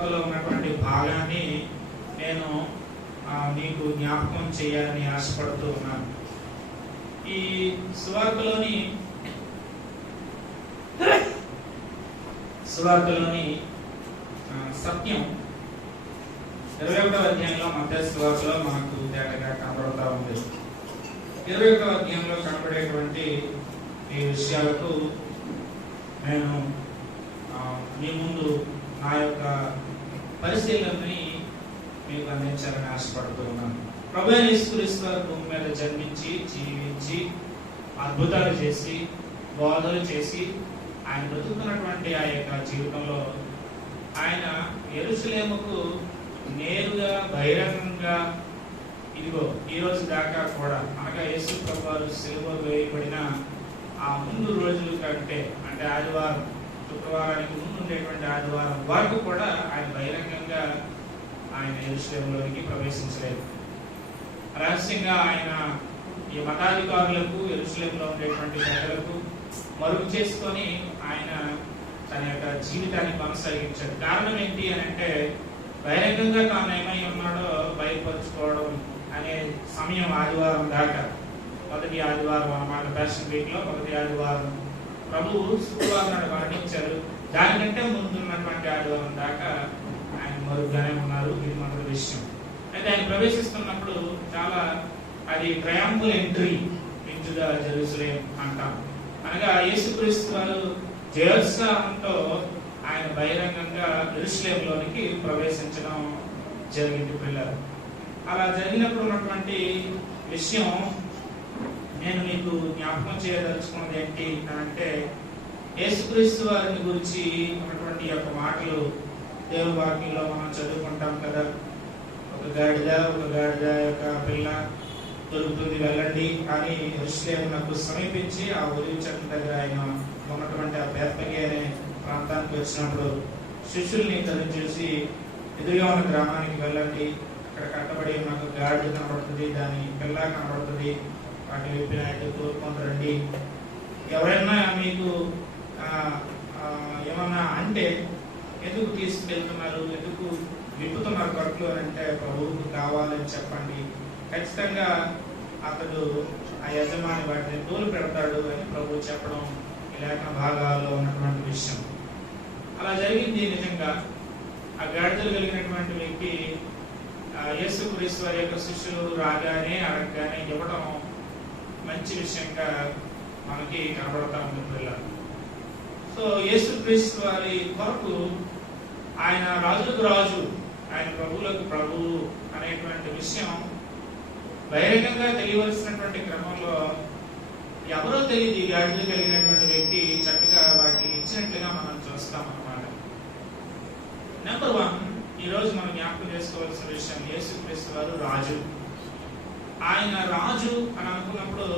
సువార్తలో ఉన్నటువంటి భాగాన్ని నేను మీకు జ్ఞాపకం చేయాలని ఆశపడుతూ ఉన్నాను. ఈ సువార్తలోని సత్యం 21వ అధ్యాయంలో మత్తయి సువార్తలో మనకు తేటగా కనబడుతూ ఉంది. 21వ అధ్యాయంలో కనబడేటువంటి ఈ విషయాలకు నేను మీ ముందు నా యొక్క పరిశీలనని మీకు అందించాలని ఆశపడుతూ ఉన్నాను. ప్రభువైన యేసుక్రీస్తు వారు భూమి మీద జన్మించి జీవించి అద్భుతాలు చేసి బోధలు చేసి ఆయన బ్రతుకుతున్నటువంటి ఆ యొక్క జీవితంలో ఆయన యెరూషలేముకు నేరుగా బహిరంగంగా ఇదిగో ఈ రోజు దాకా కూడా అనగా యేసు ప్రభు వారు సిలువ వేయబడిన ఆ ముందు రోజుల కంటే అంటే ఆదివారం శుక్రవారానికి ముందు ఉండేటువంటి ఆదివారం వరకు కూడా ఆయన బహిరంగంగా ఆయన యెరూషలేములోనికి ప్రవేశించలేదు. రహస్యంగా ఆయన ఈ మతాధికారులకు యెరూషలేములో ఉండేటువంటి ప్రజలకు మరుగు చేసుకొని ఆయన తన యొక్క జీవితాన్ని కొనసాగించాడు. కారణం ఏంటి అని అంటే బహిరంగంగా తాను ఏమై ఉన్నాడో బయలుపరుచుకోవడం అనే సమయం ఆదివారం దాకా. మొదటి ఆదివారం అన్నమాట ప్యాషన్ వీక్ లో మొదటి ఆదివారం ప్రభువు శుక్రవారం నాడు మరణించారు. దానికంటే ముందున్నటువంటి ఆదివారం దాకా ఆయన మరుగుగానే ఉన్నారు. ఇది మొదటి విషయం. అయితే ఆయన ప్రవేశిస్తున్నప్పుడు చాలా అది ట్రయాంపుల్ ఎంట్రీ ఇంటూ ద జెరూసలేం అంటాం. అనగా యేసుక్రీస్తు వారు జయోత్సాహంతో ఆయన బహిరంగంగా యెరూషలేములోనికి ప్రవేశించడం జరిగింది పిల్లలు. అలా జరిగినప్పుడు ఉన్నటువంటి విషయం నేను మీకు జ్ఞాపకం చేయదలుచుకున్నది ఏంటి అంటే యేసుక్రీస్తు వారిని గురించి ఉన్నటువంటి యొక్క మాటలు దేవుని వాక్యంలో మనం చదువుకుంటాం కదా. ఒక గాడిద యొక్క పిల్ల దొరుకుతుంది, వెళ్ళండి అని యెరూషలేమునకు సమీపించి ఆ ఒలివ చెట్ల దగ్గర ఆయన ఉన్నటువంటి ఆ బేత్ఫగే అనే ప్రాంతానికి వచ్చినప్పుడు శిష్యుల్ని తను చూసి ఎదురుగా ఉన్న గ్రామానికి వెళ్ళండి, అక్కడ కట్టబడి నాకు గాడిద కనబడుతుంది, దాని పిల్ల కనబడుతుంది, వాటి విప్పిన తోలుకొని రండి. ఎవరైనా మీకు ఏమన్నా అంటే ఎందుకు తీసుకెళ్తున్నారు, ఎందుకు విప్పుతున్నారు కట్లు అని అంటే ప్రభువుకు కావాలని చెప్పండి, ఖచ్చితంగా అతడు ఆ యజమాని వాటిని తోలు పెడతాడు అని ప్రభువు చెప్పడం ఈ లేఖన భాగాల్లో ఉన్నటువంటి విషయం. అలా జరిగింది. నిజంగా ఆ గాడిదలు కలిగినటువంటి వ్యక్తి యేసుక్రీస్తు వారి యొక్క శిష్యులు రాగానే అడగగానే ఇవ్వడం మంచి విషయంగా మనకి కనబడతా ఉంది పిల్లలు. సో యేసుక్రీస్తు వారి కొరకు ఆయన రాజులకు రాజు, ఆయన ప్రభువులకు ప్రభువు అనేటువంటి విషయం బహిరంగంగా తెలియవలసినటువంటి క్రమంలో ఎవరో తెలియదు ఈ గాడిదలు కలిగినటువంటి వ్యక్తి చక్కగా వాటిని ఇచ్చినట్లుగా మనం చూస్తాం అన్నమాట. నెంబర్ 1, ఈరోజు మనం జ్ఞాపకం చేసుకోవాల్సిన విషయం యేసుక్రీస్తు వారు రాజు. ఆయన రాజు అని అనుకున్నప్పుడు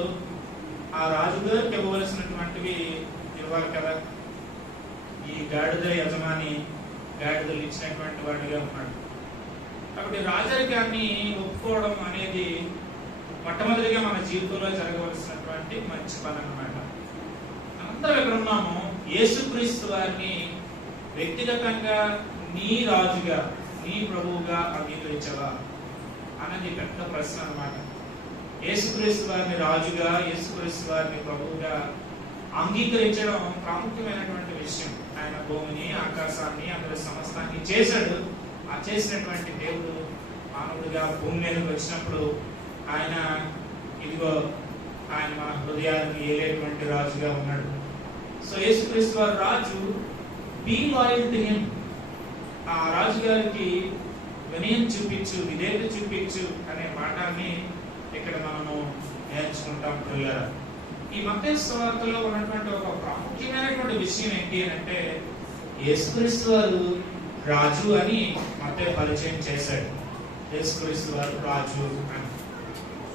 ఆ రాజుగారికి ఇవ్వవలసినటువంటివి ఇవ్వాలి కదా. ఈ గాడిద యజమాని గాడిదలు ఇచ్చినటువంటి వాడిగా ఉన్నాడు కాబట్టి రాజరికాన్ని ఒప్పుకోవడం అనేది మొట్టమొదటిగా మన జీవితంలో జరగవలసినటువంటి మంచి పని అన్నమాట. అందరం ఎక్కడ ఉన్నాము యేసుక్రీస్తు వారిని వ్యక్తిగతంగా నీ రాజుగా నీ ప్రభువుగా అంగీకరించవా అన్నది పెద్ద ప్రశ్న అన్నమాట. యేసుక్రీస్తు వారిని రాజుగా యేసుక్రీస్తు వారిని ప్రభువుగా అంగీకరించడం ప్రాముఖ్యమైనటువంటి విషయం. ఆయన భూమిని ఆకాశాన్ని అందరి సమస్తాన్ని చేశాడు. ఆ చేసినటువంటి దేవుడు మానవుడిగా భూమి మీదకి వచ్చినప్పుడు ఆయన ఇదిగో ఆయన మన హృదయాన్ని ఏలేటువంటి రాజుగా ఉన్నాడు. సో యేసుక్రీస్తు వారు రాజు, బీ లాయల్ టు హిమ్. ఆ రాజుగారికి వినయం చూపించు, విధేయత చూపించు అనే పాఠాన్ని ఇక్కడ మనము నేర్చుకుంటాం పిల్లలు. ఈ మత్తయి సువార్తలో ఉన్నటువంటి ఒక ప్రాముఖ్యమైనటువంటి విషయం ఏంటి అంటే యేసుక్రీస్తు వారు రాజు అని మత్తయి పరిచయం చేశాడు. యేసుక్రీస్తు వారు రాజు అని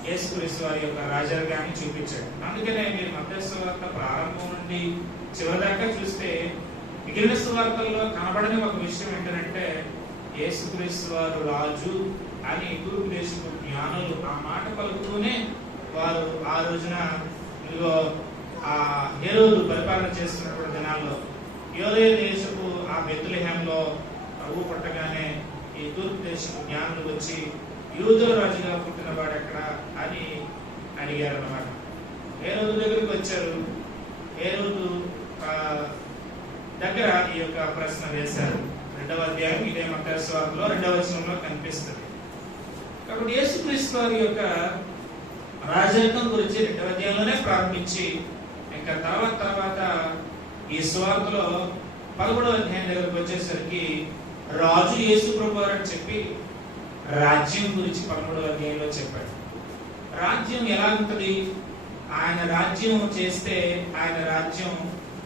యేసుక్రీస్తు వారి యొక్క రాజరికాన్ని చూపించాడు. అందుకనే మీరు మత్తయి సువార్త ప్రారంభం నుండి చివరి దాకా చూస్తే మిగిలిన సువార్తల్లో కనబడని ఒక విషయం ఏంటంటే యేసుక్రీస్తు వారు రాజు అని తూర్పు దేశపు జ్ఞానులు ఆ మాట పలుకుతూనే వారు ఆ రోజున ఇదిగో ఆ హేరోదు పరిపాలన చేస్తున్నటువంటి దినాల్లో యూదయ దేశపు ఆ బెత్లెహేంలో ప్రభు పుట్టగానే ఈ తూర్పు దేశం జ్ఞానులు వచ్చి యూదుల రాజుగా పుట్టిన వాడు ఎక్కడ అని అడిగారు అన్నమాట. హేరోదు దగ్గరికి వచ్చారు. హేరోదు దగ్గర ఈ యొక్క ప్రశ్న వేశారు. 2వ అధ్యాయం ఇదే మత్తయి సువార్తలో 2వ వచనంలో కనిపిస్తుంది. కాబట్టి యేసుక్రీస్తు వారి యొక్క రాజరికం గురించి 2వ అధ్యాయంలోనే ప్రారంభించి ఇంకా తర్వాత ఈ సువార్తలో 11వ అధ్యాయం దగ్గరకు వచ్చేసరికి రాజు యేసు ప్రభు అని చెప్పి రాజ్యం గురించి 11వ అధ్యాయంలో చెప్పాడు. రాజ్యం ఎలా ఉంటది, ఆయన రాజ్యం చేస్తే ఆయన రాజ్యం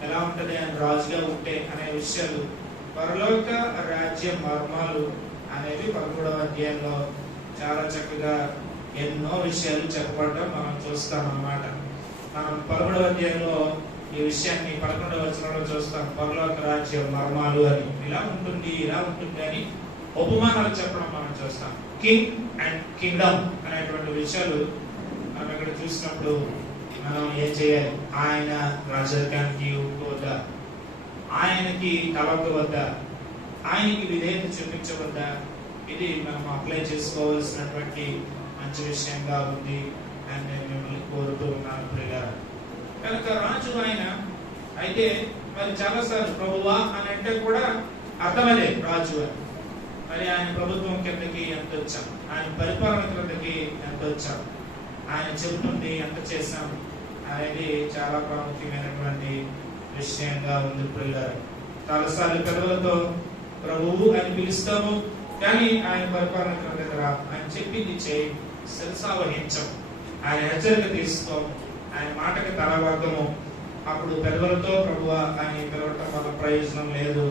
ఎలా ఉంటది, ఆయన రాజుగా ఉంటే అనే విషయాలు, పరలోక రాజ్య మర్మాలు అనేవి 11వ అధ్యాయంలో చాలా చక్కగా ఎన్నో విషయాలు చెప్పబడటం మనం చూస్తాం అన్నమాట. మనం 11వ అధ్యాయంలో ఈ విషయాన్ని 11వ వచనంలో చూస్తాం. పరలోక రాజ్య మర్మాలు అని ఇలా ఉంటుంది అని ఉపమానాలు చెప్పడం మనం చూస్తాం. కింగ్ అండ్ కింగ్డమ్ అనేటువంటి విషయాలు మనం ఇక్కడ చూసినప్పుడు మనం ఏం చేయాలి, ఆయన రాజరికానికి ఒప్పుకోవద్దా, ఆయనకి తలొగ్గవద్దా, ఆయనకి విధేయత చూపించవద్దా, ఇది మనం అప్లై చేసుకోవాల్సినటువంటి మంచి విషయంగా ఉంది అని నేను మిమ్మల్ని కోరుతూ ఉన్నాను ప్రియులారా. కనుక రాజు ఆయన అయితే మరి చాలాసార్లు ప్రభువా అని అంటే కూడా అర్థమదే రాజు అని. మరి ఆయన ప్రభుత్వం కిందకి ఎంత వచ్చాం, ఆయన పరిపాలన కిందకి ఎంత వచ్చాం, ఆయన చెబుతుంది ఎంత చేశాం అనేది చాలా ప్రాముఖ్యమైనటువంటి విషయంగా ఉంది ప్రియులారా. చాలాసార్లు పెదవులతో ప్రభువు అని పిలుస్తాము, కానీ ఆయన పరిపాలన కిందకి రా, ఆయన చెప్పింది చేయి, శిరసావహించం, ఆయన హెచ్చరిక తీసుకోము, ఆయన మాటకి తలవగ్గము. అప్పుడు పెదవులతో ప్రభువా అని పిలవటం వల్ల ప్రయోజనం లేదు.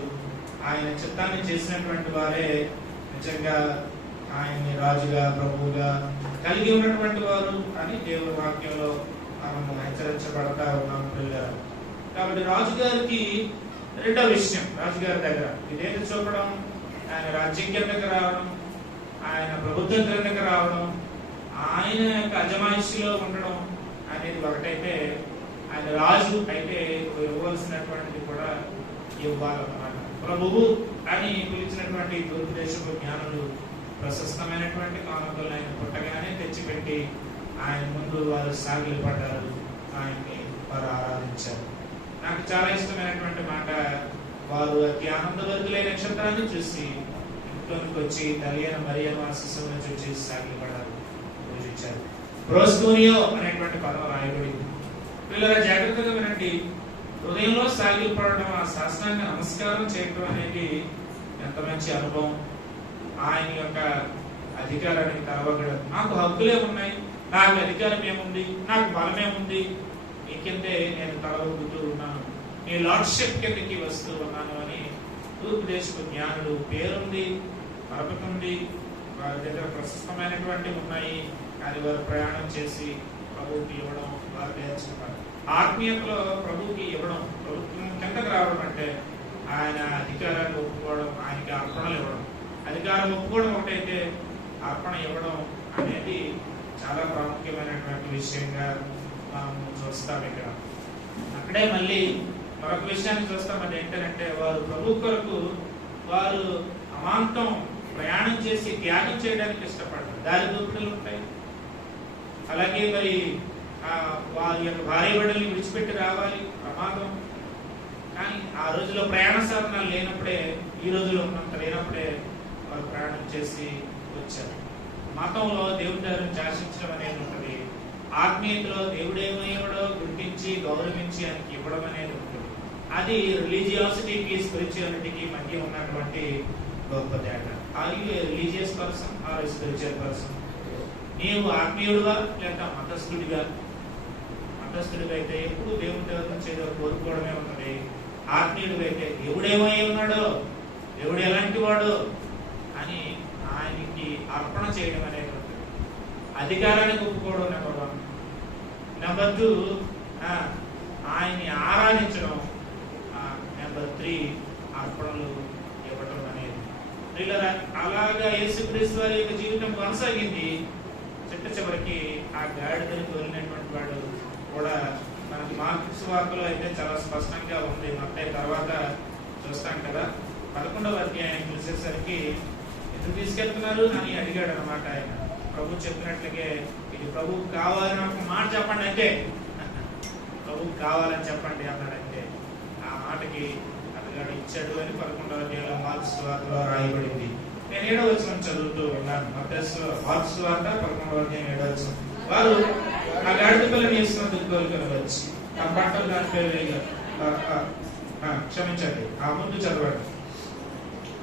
ఆయన చిత్తాన్ని చేసినటువంటి వారే నిజంగా ఆయన్ని రాజుగా ప్రభువుగా కలిగి ఉన్నటువంటి వారు అని దేవుని వాక్యంలో మనము హెచ్చరించబడతా ఉన్నాం పిల్లలు. కాబట్టి రాజుగారికి 2వ విషయం, రాజుగారి దగ్గర ఇదేంటి చూపడం, ఆయన రాజ్యం కిందకి రావడం, ఆయన ప్రభుత్వం కిందకి రావడం, ఆయన యొక్క అజమాయిషిలో ఉండడం అనేది ఒకటైతే, ఆయన రాజు అయితే ఇవ్వాల్సినటువంటిది కూడా ఇవ్వాలన్నమాట. ప్రభువు అని పిలిచినటువంటి తూర్పు దేశపు జ్ఞానులు ప్రశస్తమైనటువంటి కానుకలను ఆయన పుట్టగానే తెచ్చిపెట్టి ఆయన ముందు వారు సాగిలపడ్డారు, ఆయన్ని వారు ఆరాధించారు. నాకు చాలా ఇష్టమైనటువంటి మాట, వారు అతి ఆనందభరితులైన నక్షత్రాన్ని చూసి ఇంట్లోకి వచ్చి తల్లి అయిన మరియమ్మ శిశువును చూసి సాగిలపడ్డారు, పూజించారు. ప్రోస్కోనియో అనేటువంటి పదం రాయబడింది. పిల్లల జాగ్రత్తగా వినండి. హృదయంలో సాగిలపడడం, ఆ శాస్త్రాన్ని నమస్కారం చేయడం అనేది ఎంత మంచి అనుభవం. ఆయన యొక్క అధికారానికి తలవగడం, నాకు హక్కులే ఉన్నాయి, నాకు అధికారం ఏముంది, నాకు బలమేముంది, నీ కిందే నేను తలవగ్గుతూ ఉన్నాను, నీ లార్డ్షిప్ కిందకి వస్తూ ఉన్నాను అని తూర్పు దేశపు జ్ఞానులు పేరుంది, పరపతుంది, వారి దగ్గర ప్రశస్తమైనటువంటి ఉన్నాయి, కానీ వారు ప్రయాణం చేసి ప్రభువుకి ఇవ్వడం వారు నేర్చుకున్నారు. ఆత్మీయతలో ప్రభువుకి ఇవ్వడం, ప్రభుత్వం కిందకి రావడం అంటే ఆయన అధికారాన్ని ఒప్పుకోవడం, ఆయనకి అర్పణలు ఇవ్వడం. అధికారం ఒప్పుకోవడం ఒకటైతే అర్పణ ఇవ్వడం అనేది చాలా ప్రాముఖ్యమైనటువంటి విషయంగా మనం చూస్తాం. ఇక్కడ అక్కడే మళ్ళీ మరొక విషయాన్ని చూస్తాం, అది ఏంటంటే వారు ప్రభు కొరకు వారు అమాంతం ప్రయాణం చేసి త్యాగం చేయడానికి ఇష్టపడతారు. దారి దోపిడీలు ఉంటాయి, అలాగే మరి వారి యొక్క భార్య బిడ్డల్ని విడిచిపెట్టి రావాలి, ప్రమాదం. కానీ ఆ రోజుల్లో ప్రయాణ సాధనాలు లేనప్పుడే, ఈ రోజులో ఉన్నంత లేనప్పుడే వారు ప్రయాణం చేసి వచ్చారు. మతంలో దేవుడి దగ్గర శాసించడం అనేది ఉంటుంది, ఆత్మీయతలో దేవుడేమయ్యాడో గుర్తించి గౌరవించి ఆయనకి ఇవ్వడం అనేది ఉంటుంది. అది రిలీజియాసిటీకి స్పిరిచువాలిటీకి మధ్య ఉన్నటువంటి గొప్ప తేడా. Are you a religious person or spiritual person? నీవు ఆత్మీయుడుగా లేక మతస్థుడిగా? మతస్థుడిగా అయితే ఎప్పుడు దేవుడి దగ్గర నుంచి ఏదో కోరుకోవడమే ఉంటుంది. ఆత్మీయుడిగా అయితే దేవుడేమై ఉన్నాడో, దేవుడు ఎలాంటి వాడు అని ఆయనకి అర్పణ చేయడం అనేది ఉంటుంది. అధికారాన్ని ఒప్పుకోవడం నెంబర్ 1. నెంబర్ 2 ఆయన్ని ఆరాధించడం. నెంబర్ 3 అర్పణలు ఇవ్వడం అనేది. అలాగా యేసుక్రీస్తు వారి యొక్క జీవితం కొనసాగింది. చిట్ట చివరికి ఆ గాడిదనికి వెళ్ళినటువంటి వాడు కూడా మనకి మార్కు సువార్తలో అయితే చాలా స్పష్టంగా ఉంది. మత్తయి తర్వాత చూస్తాం కదా, 11వ అధ్యాయం చూసేసరికి ఎందుకు తీసుకెళ్తున్నారు అని అడిగాడు అనమాట ఆయన. ప్రభు చెప్పినట్లుగే ఇది ప్రభువు కావాలని ఒక మాట చెప్పండి అంటే, ప్రభువు కావాలని చెప్పండి అన్నాడంటే ఆ మాటకి అతగాడు ఇచ్చాడు అని 11వ అధ్యాయంలో మార్క్స్ సువార్తలో రాయబడింది. నేను 7వ వచనం చదువుతూ ఉన్నాను. మార్క్స్ సువార్త 11వ అధ్యాయం 7వ వచనం. వారు ఆ గాడిద పిల్లని వేసినందుకు కోరికలు వచ్చి ఆ బట్టలు దానిపై క్షమించండి, ఆ ముందు చదవండి,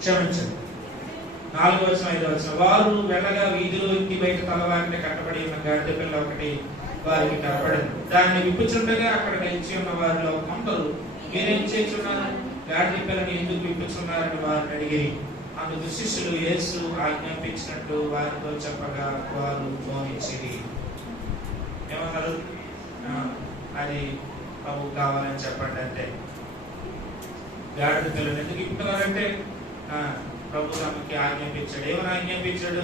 క్షమించండి. 4వ వచనం 5వ వచనం. వారు వెళ్ళగా వీధిలో ఇంటి బయట తలవారిని కట్టబడి ఉన్న గాడిద పిల్ల ఒకటి వారికి కనపడింది. దాన్ని విప్పుచుండగా అక్కడ నిలిచి ఉన్న వారిలో కొందరు, మీరేం చేస్తున్నారు, గాడిద పిల్లని ఎందుకు విప్పుచున్నారని వారిని అడిగిరి. అందుకు శిష్యులు యేసు ఆజ్ఞాపించినట్టు వారితో చెప్పగా వారు గోనించిరి. ఏమన్నారు? అది ప్రభు కావాలని చెప్పండి అంటే. గాడిద పిల్లని ఎందుకు విప్పుతున్నారంటే ప్రభు తమకి ఆజ్ఞాపించాడు. ఏమని ఆజ్ఞాపించాడు?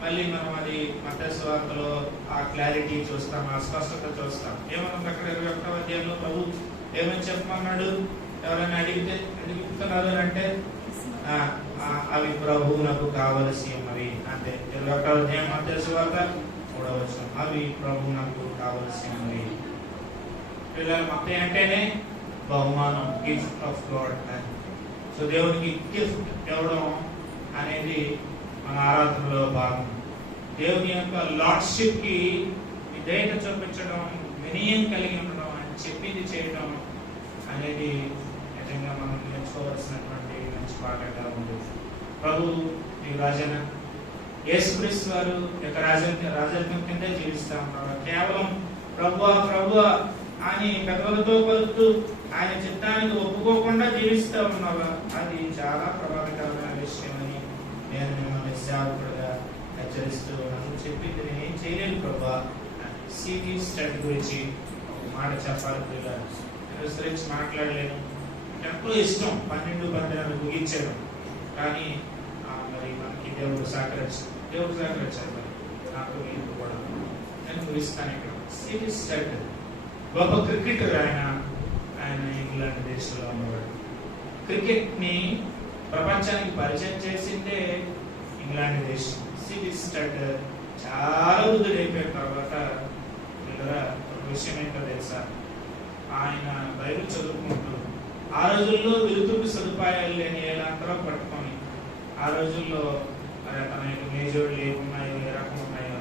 మళ్ళీ మనం అది మత్తయి సువార్తలో ఆ క్లారిటీ చూస్తాం, ఆ స్పష్టత చూస్తాం. ఏమన్నా అక్కడ 21వ అధ్యాయంలో ప్రభు ఏమని చెప్పమన్నాడు? ఎవరైనా అడిగితే ఎందుకు విప్పుతున్నారు అని అంటే అవి ప్రభువునకు కావలసి ఉన్నవి అంటే. 21వ అధ్యాయం మత్తయి సువార్త 3వ వచనం. అవి ప్రభువునకు కావలసి ఉన్నవి. పిల్లలు మత్తయి అంటేనే బహుమానం, గిఫ్ట్ ఆఫ్ గాడ్. సో దేవునికి గిఫ్ట్ ఇవ్వడం అనేది మన ఆరాధనలో భాగం. దేవుని యొక్క లార్డ్షిప్ కి విధేయత చూపించడం, వినయం కలిగి ఉండడం, అని చెప్పింది చేయడం అనేది నిజంగా మనం నేర్చుకోవాల్సినటువంటి మంచి పాఠంగా ఉంది. ప్రభు ఈ రాజన యేసుక్రీస్తు వారు యొక్క రాజత్వం కిందే జీవిస్తా ఉన్నారు. కేవలం ప్రభువా ప్రభువా అని పెదవులతో పలుకుతూ ఆయన చిత్తానికి ఒప్పుకోకుండా జీవిస్తూ ఉన్నావా, అది చాలా ప్రమాదకరమైన విషయం అని నేను మిమ్మల్ని సేవకుడుగా హెచ్చరిస్తూ ఉన్నాను. చెప్పింది నేనేం చేయలేను ప్రభా. సిటీ స్టడీ గురించి ఒక మాట చెప్పాలి పిల్లలు. నేను గురించి మాట్లాడలేను. ఎంతో ఇష్టం 12 ముగించాను, కానీ మరి మనకి దేవుడు సహకరించారు. మరి నాకు మీకు కూడా నేను ముగిస్తాను. ఇక్కడ సిటీ స్టడీ గొప్ప క్రికెటర్ ఆయన ఇంగ్లాండ్ దేశంలో ఉన్నవాడు. క్రికెట్ ని ప్రపంచానికి పరిచయం చేసిందే ఇంగ్లాండ్ దేశం. సిటీ స్టడ్ చాలా వృద్ధుడైపోయిన తర్వాత ఒక విషయం ఏంటో తెలుసా, ఆయన బైబిల్ చదువుకుంటూ ఆ రోజుల్లో వెలుతురుకు సదుపాయాలు లేని ఏళ్ళంతా పట్టుకొని, ఆ రోజుల్లో తన మేజోళ్ళు ఏమున్నాయో, ఏ రకం ఉన్నాయో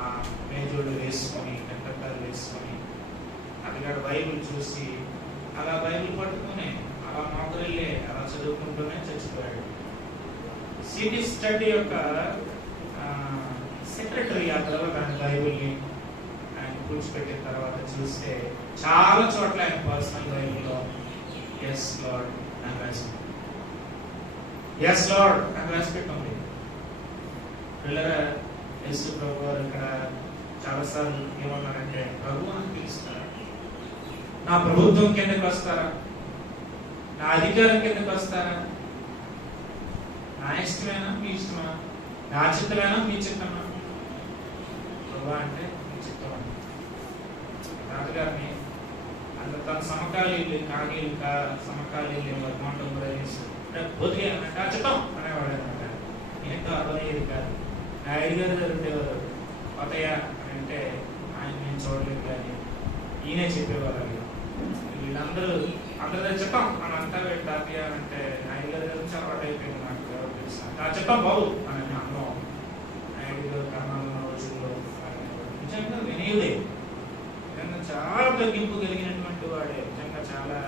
ఆ మేజోళ్ళు వేసుకొని, కంటకాలు వేసుకొని అదిగాడు బైబిల్ చూసి అలా బైబిల్ పట్టుకుని అలా మోకరిల్లే అలా చదువుకుంటూనే చచ్చిపోయాడు. సిటీ స్టడీ యొక్క సెక్రటరీ ఆ తర్వాత ఆయన బైబిల్ని ఆయన కూర్చిపెట్టిన తర్వాత చూస్తే చాలా చోట్ల ఆయన పర్సనల్ బైబిల్లో ఎస్ లార్డ్ అని రాసి పెట్టింది. పిల్లరా, యేసు ప్రభు వారు ఇక్కడ చాలాసార్లు ఏమన్నారంటే, ప్రభు అని పిలుస్తారు. నా ప్రభుత్వం కిందకి వస్తారా, నా అధికారం కిందకి వస్తారా, నా ఇష్టమేనా మీ ఇష్టమా, నా చిత్తమేనా మీ చిత్తమా? ప్రభు అంటే మీ చిత్తం అండి. రాజుగారిని అంత తన సమకాలీలు మంటలు కూడా బొదిగా ఆ చిత్తం అనేవాడు అనమాట. ఏంటో అర్థమయ్యేది కాదు. నా ఐదుగారు జరుగుతేవారు కొత్తయ్య అని అంటే ఆయన నేను చూడలేదు, కానీ ఈయనే చెప్పేవారు. వీళ్ళందరూ చెప్పాం మనంతా తాతయ్య అంటే ఐదుగారి గురించి అలవాటు అయిపోయింది. నాకు ఎవరు తెలుసు చెప్పాం బాబు అని అన్నాం. ఐదుగారు కర్ణాలు రోజుల్లో నిజంగా వినయుడే, నిజంగా చాలా తగ్గింపు కలిగినటువంటి వాడే, నిజంగా చాలా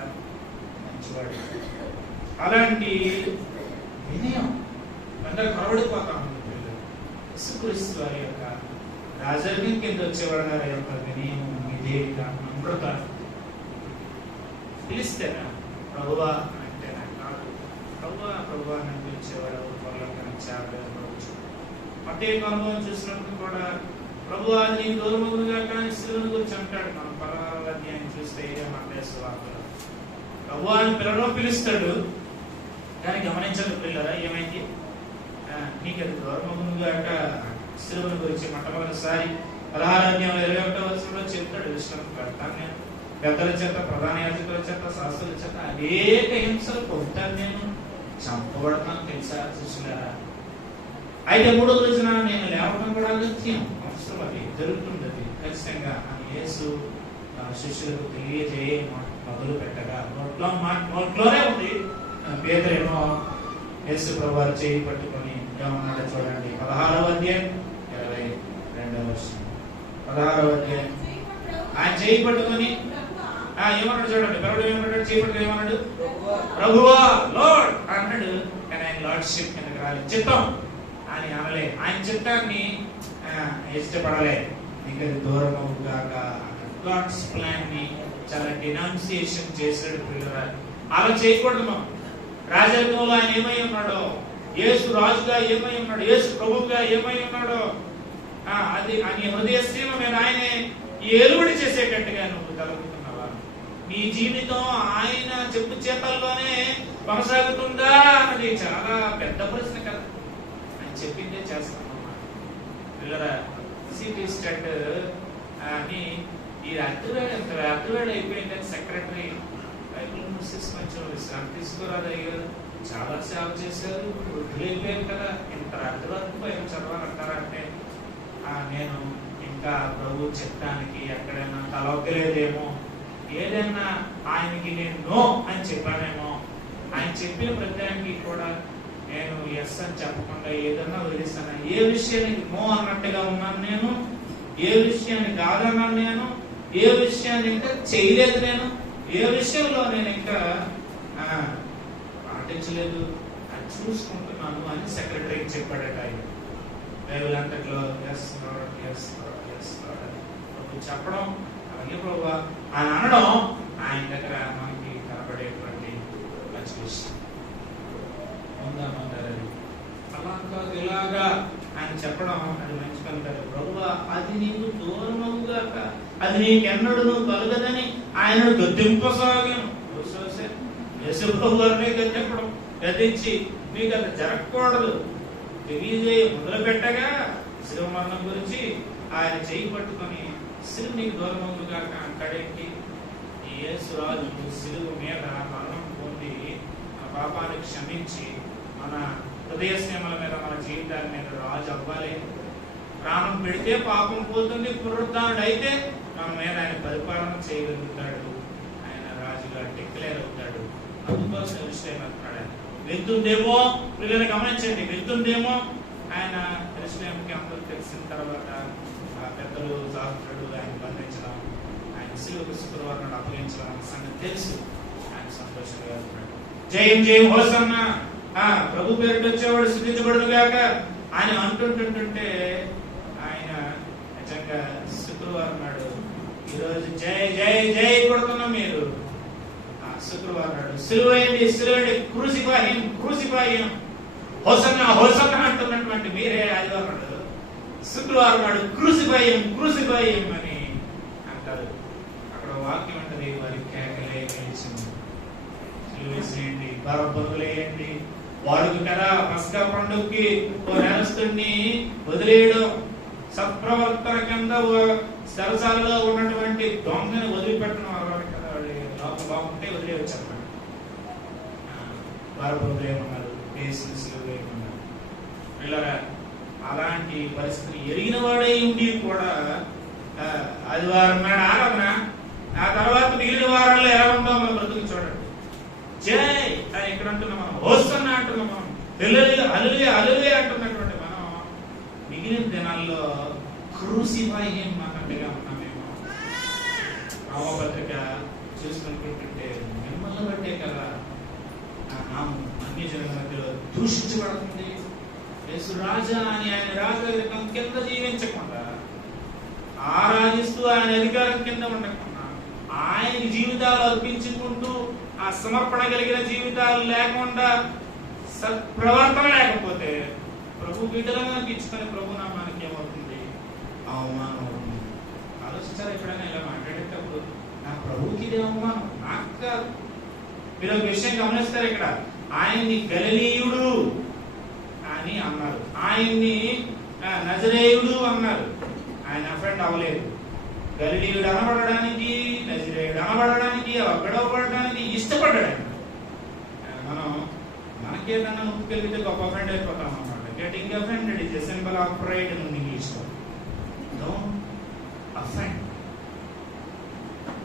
మంచివాడు. అలాంటి వినయం అందరూ కలవడిపోతా ఉంది. పిల్లలు యేసుక్రీస్తు వారి యొక్క రాజర్గం కింద వచ్చేవాడు గారి యొక్క వినయం, విధేయత, నమ్రత. పిలిస్తేనా ప్రభువా అంటే నాకు కాదు, ప్రభువా అని పిలిచేవాడు. చేరవచ్చు. మత్తయి అనుభవం చూసినప్పుడు కూడా ప్రభువా నీ దూరముగా కానీ శిలువను గురించి అంటాడు. మనం 16వ అధ్యాయం చూస్తే ఇదే మత్తయి సువార్తలో ప్రభువా అని పిలుస్తాడు, కానీ గమనించండి పిల్లరా, ఏమైంది? నీకు అది దూరముగా శిలువను గురించి మొట్టమొదటిసారి 16వ అధ్యాయంలో 21వ వచనంలో చెప్తాడు. విశ్రాంతి పెడతాను నేను, పెద్దల చేత, ప్రధాన యాజకుల చేత, శాస్త్రుల చేత అనేక హింసలు పొందుతాను నేను, చంపబడతాను తెలుసా చూసినారా. అయితే మూడో రోజున నేను లేవడం కూడా అగత్యం, అవసరం, అది జరుగుతుంది, అది ఖచ్చితంగా అని యేసు శిష్యులకు తెలియజేయ మొదలు పెట్టగా నోట్లోనే ఉంది. పేదరేమో యేసు ప్రభువారు చేయి పట్టుకొని ఏమన్నాడో చూడండి. 16వ అధ్యాయం 22వ వచనం. 16వ అధ్యాయం ఆయన చేయి పట్టుకొని ఏమన్నాడు చూడండి. ప్రభుడు ఏమన్నాడు? చేయి పట్టుకొని ఏమన్నాడు? ప్రభువా, లార్డ్ అన్నాడు. కానీ ఆయన లార్డ్షిప్ కిందకి రాలేదు, చిత్తం అని అనలే. ఆయన చిత్తాన్ని ఇష్టపడలే. ఇంకా దూరం అవుగాక గాడ్స్ ప్లాన్ ని చాలా డినౌన్సియేషన్ చేశాడు పిల్లరా. అలా చేయకూడదు మనం. రాజరికంలో ఆయన ఏమై ఉన్నాడో, యేసు రాజుగా ఏమై ఉన్నాడు, యేసు ప్రభువుగా ఏమై ఉన్నాడో అది అని హృదయ సీమ మీద ఆయనే ఏలుబడి చేసేటట్టుగా నువ్వు కలుగుతున్నావా? నీ జీవితం ఆయన చెప్పు చేతల్లోనే కొనసాగుతుందా అన్నది చాలా పెద్ద ప్రశ్న కదా. ఆయన చెప్పిందే చేస్తామమ్మా పిల్లరా. సిటీ స్టేట్ అని ఈ రాత్రివేళ ఎంత రాత్రివేళ అయిపోయిందని సెక్రటరీ బైబిల్ మూసేసి కొంచెం విశ్రాంతి తీసుకోరాదయ్యారు. చాలా సేవ చేశారు, వృద్ధులు అయిపోయారు కదా, ఇంత రాత్రి వరకు బైబిల్ చదవాలంటారా అంటే నేను ఇంకా ప్రభు చిత్తానికి ఎక్కడైనా తలొక్కలేదేమో, ఏదైనా ఆయనకి నేను నో అని చెప్పానేమో, ఆయన చెప్పిన ప్రత్యేకానికి కూడా నేను ఎస్ అని చెప్పకుండా ఏదన్నా వదిలేస్తాను. ఏ విషయానికి నో అన్నట్టుగా ఉన్నాను నేను, ఏ విషయాన్ని కాదన్నాను నేను, ఏ విషయాన్ని ఇంకా చేయలేదు నేను, ఏ విషయంలో నేను ఇంకా పాటించలేదు అని చూసుకుంటున్నాను అని సెక్రటరీకి చెప్పాడట ఆయన. బైబిల్ అంతట్లో yes Lord, yes Lord, yes Lord అని ప్రభు చెప్పడం, అలాగే ప్రభు ఆయన అనడం ఆయన దగ్గర మనకి కనబడేటువంటి మంచి విషయం. అలా కాదు ఇలాగా ఆయన చెప్పడం అది మంచి పని కాదు. ప్రభు అది నీకు దూరమవుగాక, అది నీకెన్నడూ కలగదని ఆయన గద్దింపసాగాను. యేసు ప్రభు గారిని గద్దెంపడం, గద్దించి మీకు అది జరగకూడదు తెలియజేయ మొదలు పెట్టగా శిలువ మరణం గురించి ఆయన చేయి పట్టుకొని శిలువ నీకు దూరమవుగాక అంటాడేంటి? ఈ యేసు రాజు శిలువ మీద మరణం పొంది మన పాపాన్ని క్షమించి మన హృదయ శ్రమల మీద మన జీవితాల మీద రాజు అవ్వాలి. ప్రాణం పెడితే పాపం పోతుంది, పునరుద్ధానుడు అయితే మన మీద ఆయన పరిపాలన చేయగలుగుతాడు, ఆయన రాజుగా డిక్లేర్ అవుతాడు. అందుకోసం విషయం అంటున్నాడు. వెళ్తుందేమో పిల్లలు గమనించండి, వెళ్తుందేమో ఆయన ఎరుషలేముకి అందరూ తెలిసిన తర్వాత పెద్దలు శాస్త్రుడు ఆయన బంధించడం, ఆయన శిలువకు శుక్రవారం నాడు అప్పగించడం అన్న సంగతి తెలుసు. ఆయన సంతోషంగా ఉన్నాడు. జయం జయం హోసన్నా, ప్రభు పేరుట వచ్చేవాడు స్తుతించబడును గాక అని అంటుంటుంటే ఆయన నిజంగా శుక్రవారం నాడు ఈరోజు జై జై జై కొడుతున్నాం. మీరు శుక్రవారం నాడు సిలువైంది, సిలువైంది, క్రూసిఫై హిమ్, హోసన్నా హోసన్నా అంటున్నటువంటి మీరే ఆదివారం నాడు శుక్రవారం నాడు క్రూసిఫై హిమ్ అని అంటారు. అక్కడ వాక్యం అంటది, వారి కేకలే గెలిచింది, సిలువేసేయండి, బరబ్బరులేయండి. వాడుకు కదా పస్కా పండుగకి ఓ నేరస్తుడిని వదిలేయడం, సత్ప్రవర్తన కింద సరసాలలో ఉన్నటువంటి దొంగని వదిలిపెట్టడం అలవాటు కదా. వాళ్ళు లోపల బాగుంటే వదిలేయచ్చు అన్నమాట. బరబ్బరులేమన్నారు, ఏమన్నారు. పిల్లరా, అలాంటి పరిస్థితిని ఎరిగిన వాడై ఉండి కూడా ఆదివారం నాడు ఆరాధన, ఆ తర్వాత మిగిలిన వారాల్లో ఎలా ఉందో మనం బ్రతుకు చూడండి. జై అని ఇక్కడ అంటున్నాం మనం, హోసన్నా అంటున్నాం మనం, హల్లెలూయా హల్లెలూయా అంటున్నటువంటి మనం మిగిలిన దినాల్లో క్రూసిఫై హిమ్ అన్నట్టుగా ఉన్నామేమో. రామపత్రిక చూసుకుంటుంటే మిమ్మల్ని బట్టే కదా అన్ని జనుల మధ్యలో దూషించబడుతుంది. యేసు రాజా అని ఆయన రాజరికం కింద జీవించకుండా, ఆరాధిస్తూ ఆయన అధికారం కింద ఉండకుండా, ఆయన జీవితాలు అర్పించుకుంటూ ఆ సమర్పణ కలిగిన జీవితాలు లేకుండా, సత్ప్రవర్తన లేకపోతే ప్రభు బిడ్డలుగా అనిపించుకొని ప్రభు నామానికి ఏమవుతుంది? అవమానం అవుతుంది. ఆలోచించారు ఎప్పుడైనా ఇలా మాట్లాడేటప్పుడు, నా ప్రభుకి ఇది అవమానం, నాకు కాదు. మీరు ఒక విషయం గమనిస్తారు, ఇక్కడ ఆయన్ని గలిలీయుడు అని అన్నారు, ఆయన్ని నజరేయుడు అన్నారు. ఆయన అఫెండ్ అవ్వలేదు. గలిలీయుడు అనబడడానికి, నజరేయుడు అనబడడానికి, పిడవబడడానికి ఇష్టపడ్డాడు ఆయన. మనం మనకి ఇంకేదన్నా ఉప్పుకెళ్తే గొప్ప అఫెండ్ అయిపోతాం అన్నమాట. Getting offended is a symbol of pride in ఇంగ్లీష్లో. Don't offend.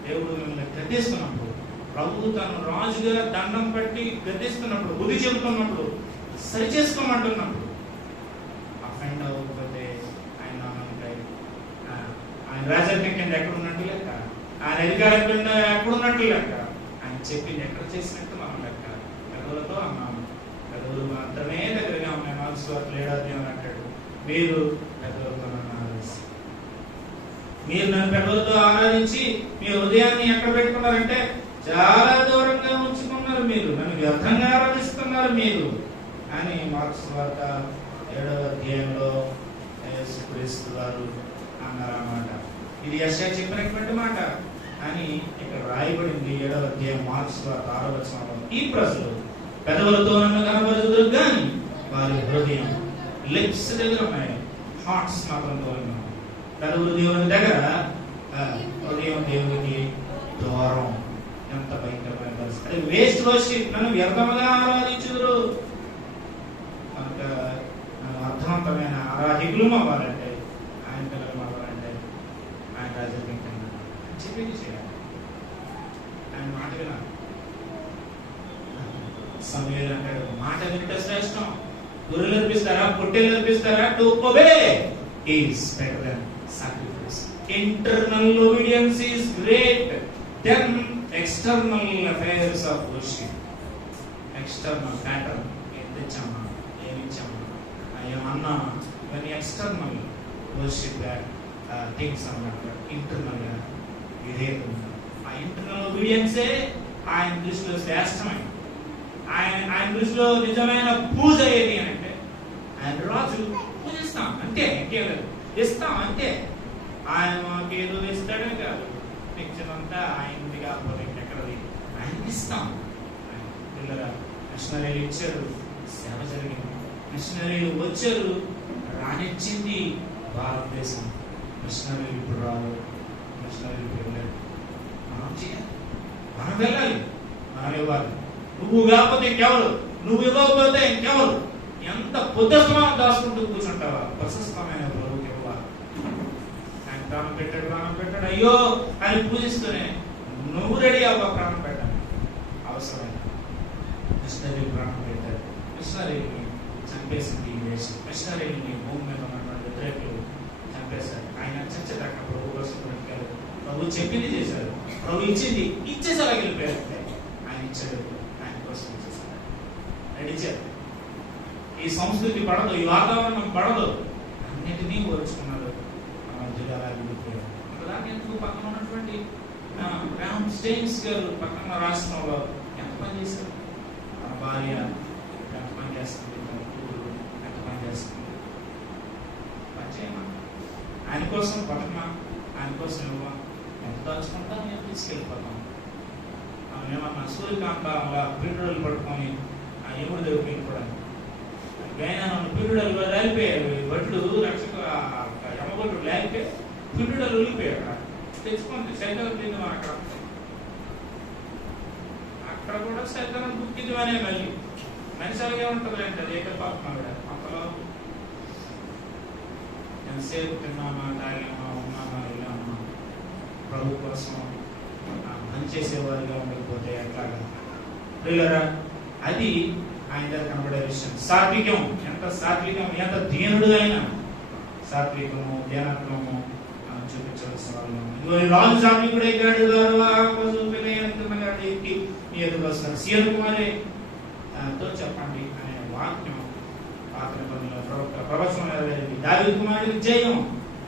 దేవుడు మిమ్మల్ని గద్దిస్తున్నప్పుడు, ప్రభువు తను రాజుగా దండం పెట్టి గద్దిస్తున్నప్పుడు, బుద్ధి చెబుతున్నప్పుడు, సరి చేసుకోమంటున్నప్పుడు అఫెండ్ అవ్వకపోతే ఆయన ఆయన రాజకీయం కింద ఎక్కడ ఉన్నట్టు లెక్క, ఆయన అధికారం కింద ఎక్కడున్నట్టు లెక్క, ఆయన చెప్పింది ఎక్కడ చేసినట్టు మనం లెక్క. పెదవులతో అన్నాము, పెదవులు మాత్రమే దగ్గరగా ఉన్నాయి. మనసు అట్లా ఏడాది అంటాడు, మీరు పెదవులతో నన్ను ఆరాధిస్తారు. మీరు నన్ను పెదవులతో ఆరాధించి మీ హృదయాన్ని ఎక్కడ పెట్టుకున్నారంటే చాలా దూరంగా ఉంచుకున్నారు. మీరు నన్ను వ్యర్థంగా ఆరాధిస్తున్నారు మీరు అని మార్క్స్ వార్త 7వ అధ్యాయంలో యేసుక్రీస్తు వారు అన్నారన్నమాట. ఇది యెషయా చెప్పినటువంటి మాట అని ఇక్కడ రాయబడింది 7వ అధ్యాయం మార్క్స్ వార్త 6వ వచనంలో. ఈ ప్రజలు పెదవులతో నన్ను కనబరుచుదురు కానీ వారి హృదయం, లిప్స్ దగ్గర ఉన్నాయి, హార్ట్స్ మాత్రం దూరంగా. పెదవులు దేవుని దగ్గర, హృదయం దేవునికి దూరం. ఎంత భయంకరమైన పరిస్థితి. వేస్ట్ వర్షిప్, నన్ను వ్యర్థముగా ఆరాధించుదురు. కనుక అర్థవంతమైన ఆరాధికులు అవ్వాలంటే, ఆయన పిల్లలు అవ్వాలంటే ఆయన రాజకీయం చెప్పింది చేయాలి, ఆయన మాట వినాలి. సమయం అంటాడు, మాట వింటే శ్రేష్టం. గొర్రెలు అర్పిస్తారా, పొట్టేలు అర్పిస్తారా? To obey is better than sacrifice. Internal obedience is great than external affairs of worship. External pattern, ఎంత ఇచ్చామా, ఏమి ఇచ్చామా, ఏమన్నా, ఇవన్నీ ఎక్స్టర్నల్ వర్షిప్ థింగ్స్ అన్నమాట. ఇంటర్నల్ గా విధేయత, ఆ ఇంటర్నల్ ఒబీడియన్సే ఆయన దృష్టిలో శ్రేష్టమైన, ఆయన దృష్టిలో నిజమైన పూజ ఏది అంటే, ఆయన రాజు పూజిస్తాం అంతే, ఇంకేలేదు, ఇస్తాం అంతే. ఆయన మాకు ఏదో ఇస్తాడే కాదు, ఇచ్చినంతా ఆయనది కాకపోతే ఇంకెక్కడది, ఆయనకి ఇస్తాం. పిల్లగా మిషనరీలు ఇచ్చారు, సేవ జరిగింది. మిషనరీలు వచ్చారు, రానిచ్చింది భారతదేశం. మిషనరీలు ఇప్పుడు రావు, మిషనరీలు వెళ్ళారు. మనం చేయాలి, మనం వెళ్ళాలి, మనం ఇవ్వాలి. నువ్వు కాకపోతే ఇంకెవరు, నువ్వు ఇవ్వకపోతే ఇంకెవరు? ఎంత పొద్దుస్తమానం దాచుకుంటూ కూర్చుంటావా? ప్రశస్తమైన ప్రభువుకి ఇవ్వాలి. ఆయన ప్రాణం పెట్టాడు, ప్రాణం పెట్టాడు, అయ్యో అని పూజిస్తూనే నువ్వు రెడీ అవ్వ ప్రాణం పెట్టాలి. అవసరమైన మిషనరీలు ప్రాణం పెట్టారు. మిషనరీని చంపేసింది ఈ దేశం. మిషనరీని భూమి మీద ఉన్నటువంటి వ్యతిరేకులు చంపేశారు. ఆయన చచ్చేదాకా ప్రభు కోసం పెట్టారు. ప్రభు చెప్పింది చేశారు, ప్రభు ఇచ్చింది ఇచ్చేసి అలా వెళ్ళిపోయారు. ఆయన ఇచ్చాడు, ఆయన కోసం ఇచ్చేసారు, నడిచారు. ఈ సంస్కృతి పడదు, ఈ వాతావరణం పడదు, అన్నిటినీ ఓర్చుకున్నారు. మధ్యగా వెళ్ళిపోయారు. దాన్ని ఎందుకు పక్కన ఉన్నటువంటి రామ్ స్టేన్స్ గారు పక్కన రాష్ట్రంలో ఎంత పని చేశారు? తన భార్య ఎంత పని చేస్తుంది, తన కూతురు ఎంత పని చేస్తుంది. పని చేయమా, ఆయన కోసం బతకమా, ఆయన కోసం ఇవ్వమా, ఎంత దాచుకుంటా నేను తీసుకెళ్ళిపోతాం. మనం ఏమన్నా సూర్యకాంత అలా పీరుడలు పట్టుకొని ఆ ఎముడు దగ్గరికి వెళ్ళిపోవడానికి పీరుడలు లేకపోయారు. వడ్లు రక్షక యమగొడ్డు లేకపోతే పీరుడలు వెళ్ళిపోయాడు. తెచ్చుకుంది సైతం తింది అక్కడ, అక్కడ కూడా సైతం బుక్కిద్దామనే మళ్ళీ మనిషి అలాగే ఉంటుంది అంటే అది ఎక్కడ పాపం అంతలో ఎంతసేపు తిన్నామా, తాగామా, ఉన్నామా, వెళ్ళామా, ప్రభు కోసం పనిచేసేవారుగా ఉండకపోతే ఎట్లాగా? ప్రియులరా, అది ఆయన దగ్గర కనబడే విషయం. సాత్వికం, ఎంత సాత్వికం, ఎంత దీనుడుగా అయినా సాత్వికము, ధ్యానత్వము చూపించవలసిన వాళ్ళు. రాజు సాత్వికుడే గాడు మీ ఎదురు వస్తారు. సీఎం కుమారే తో చెప్పండి అనే వాక్యం పాత నిబంధనలో ప్రవచనం నెరవేరింది. దావీదు కుమారుడికి జయం,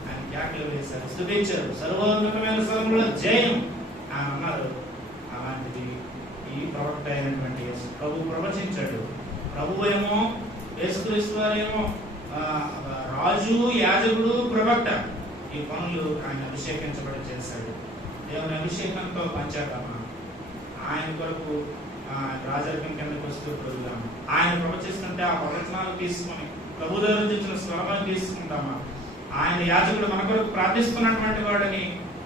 ఆయన కేకలు వేశారు, స్తుతించారు, సర్వోన్నతమైన స్వరంలో జయం ఆయన అన్నారు. అలాంటిది ఈ ప్రవక్త అయినటువంటి ప్రభు ప్రవచించాడు. ప్రభు ఏమో యేసుక్రీస్తు వారేమో రాజు, యాజకుడు, ప్రవక్త. ఈ పనులు ఆయన అభిషేకించబడి చేశాడు. దేవుని అభిషేకంతో పంచాకమా, ఆయన కొరకు రాజరికం కిందకు వస్తూ పెరుగుదాము. ఆయన ప్రవచిస్తుంటే ఆ ప్రవచనాలు తీసుకొని ప్రభు దగ్గర తెచ్చిన స్వరమాలు తీసుకుంటామా? ఆయన యాజకుడు మన కొరకు ప్రార్థిస్తున్నటువంటి వాడని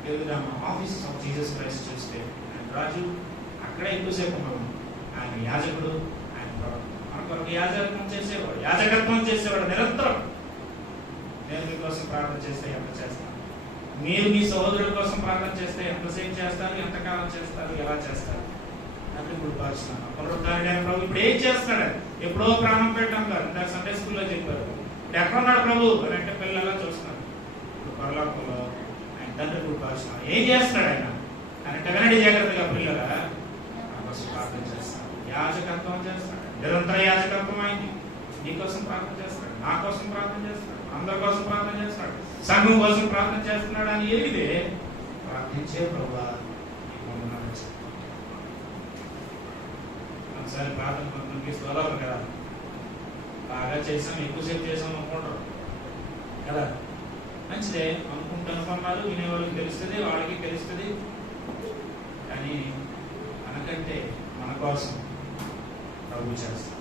ఎదుగుదామా? ఆఫీస్ ఆఫ్ జీసస్ క్రైస్ట్ చూస్తే ఆయన రాజు, అక్కడే ఎక్కువసేపు ఉన్నాము. ఆయన యాజకుడు, ఆయన ప్రవక్త. మన కొరకు యాజకత్వం చేసేవాడు నిరంతరం. నేను మీకోసం ప్రార్థన చేస్తే ఎంత చేస్తాను, మీరు మీ సహోదరుల కోసం ప్రార్థన చేస్తే ఎంతసేపు చేస్తారు, ఎంతకాలం చేస్తారు, ఎలా చేస్తారు? నాకు ఇప్పుడు భావిస్తున్నాను. పునరుద్ధారుడైన ప్రభు ఇప్పుడు ఏం చేస్తాడు? ఎప్పుడో ప్రాణం పెట్టాం కాదు, ఇంత సండే స్కూల్లో చెప్పారు. ఇప్పుడు ఎక్కడున్నాడు ప్రభు అని అంటే పిల్లలా చూస్తున్నారు. ఇప్పుడు పరలోకంలో ఆయన తండ్రి ఇప్పుడు భావిస్తున్నాను. ఏం చేస్తాడు ఆయన అని అంటే వినండి జాగ్రత్తగా పిల్లల, నా కోసం ప్రార్థన చేస్తాడు, యాజకత్వం చేస్తాడు, నిరంతర యాజకత్వం అయింది. నీకోసం ప్రార్థన చేస్తాడు, నా కోసం ప్రార్థన చేస్తాడు, అందరి కోసం ప్రార్థన చేస్తాడు, సంఘం కోసం ప్రార్థన చేస్తున్నాడు అని ఎరిగితే ప్రార్థించే ప్రభువా ఒకసారి ప్రార్థన కొంతమందికి స్తోత్రాలు కదా, బాగా చేసాం ఎక్కువసేపు చేసాం అనుకుంటారు కదా, మంచిదే అనుకున్నారు, వినేవాళ్ళకి తెలుస్తుంది, వాళ్ళకి తెలుస్తుంది. కానీ మనకంటే మన కోసం ప్రభు చేస్తాం.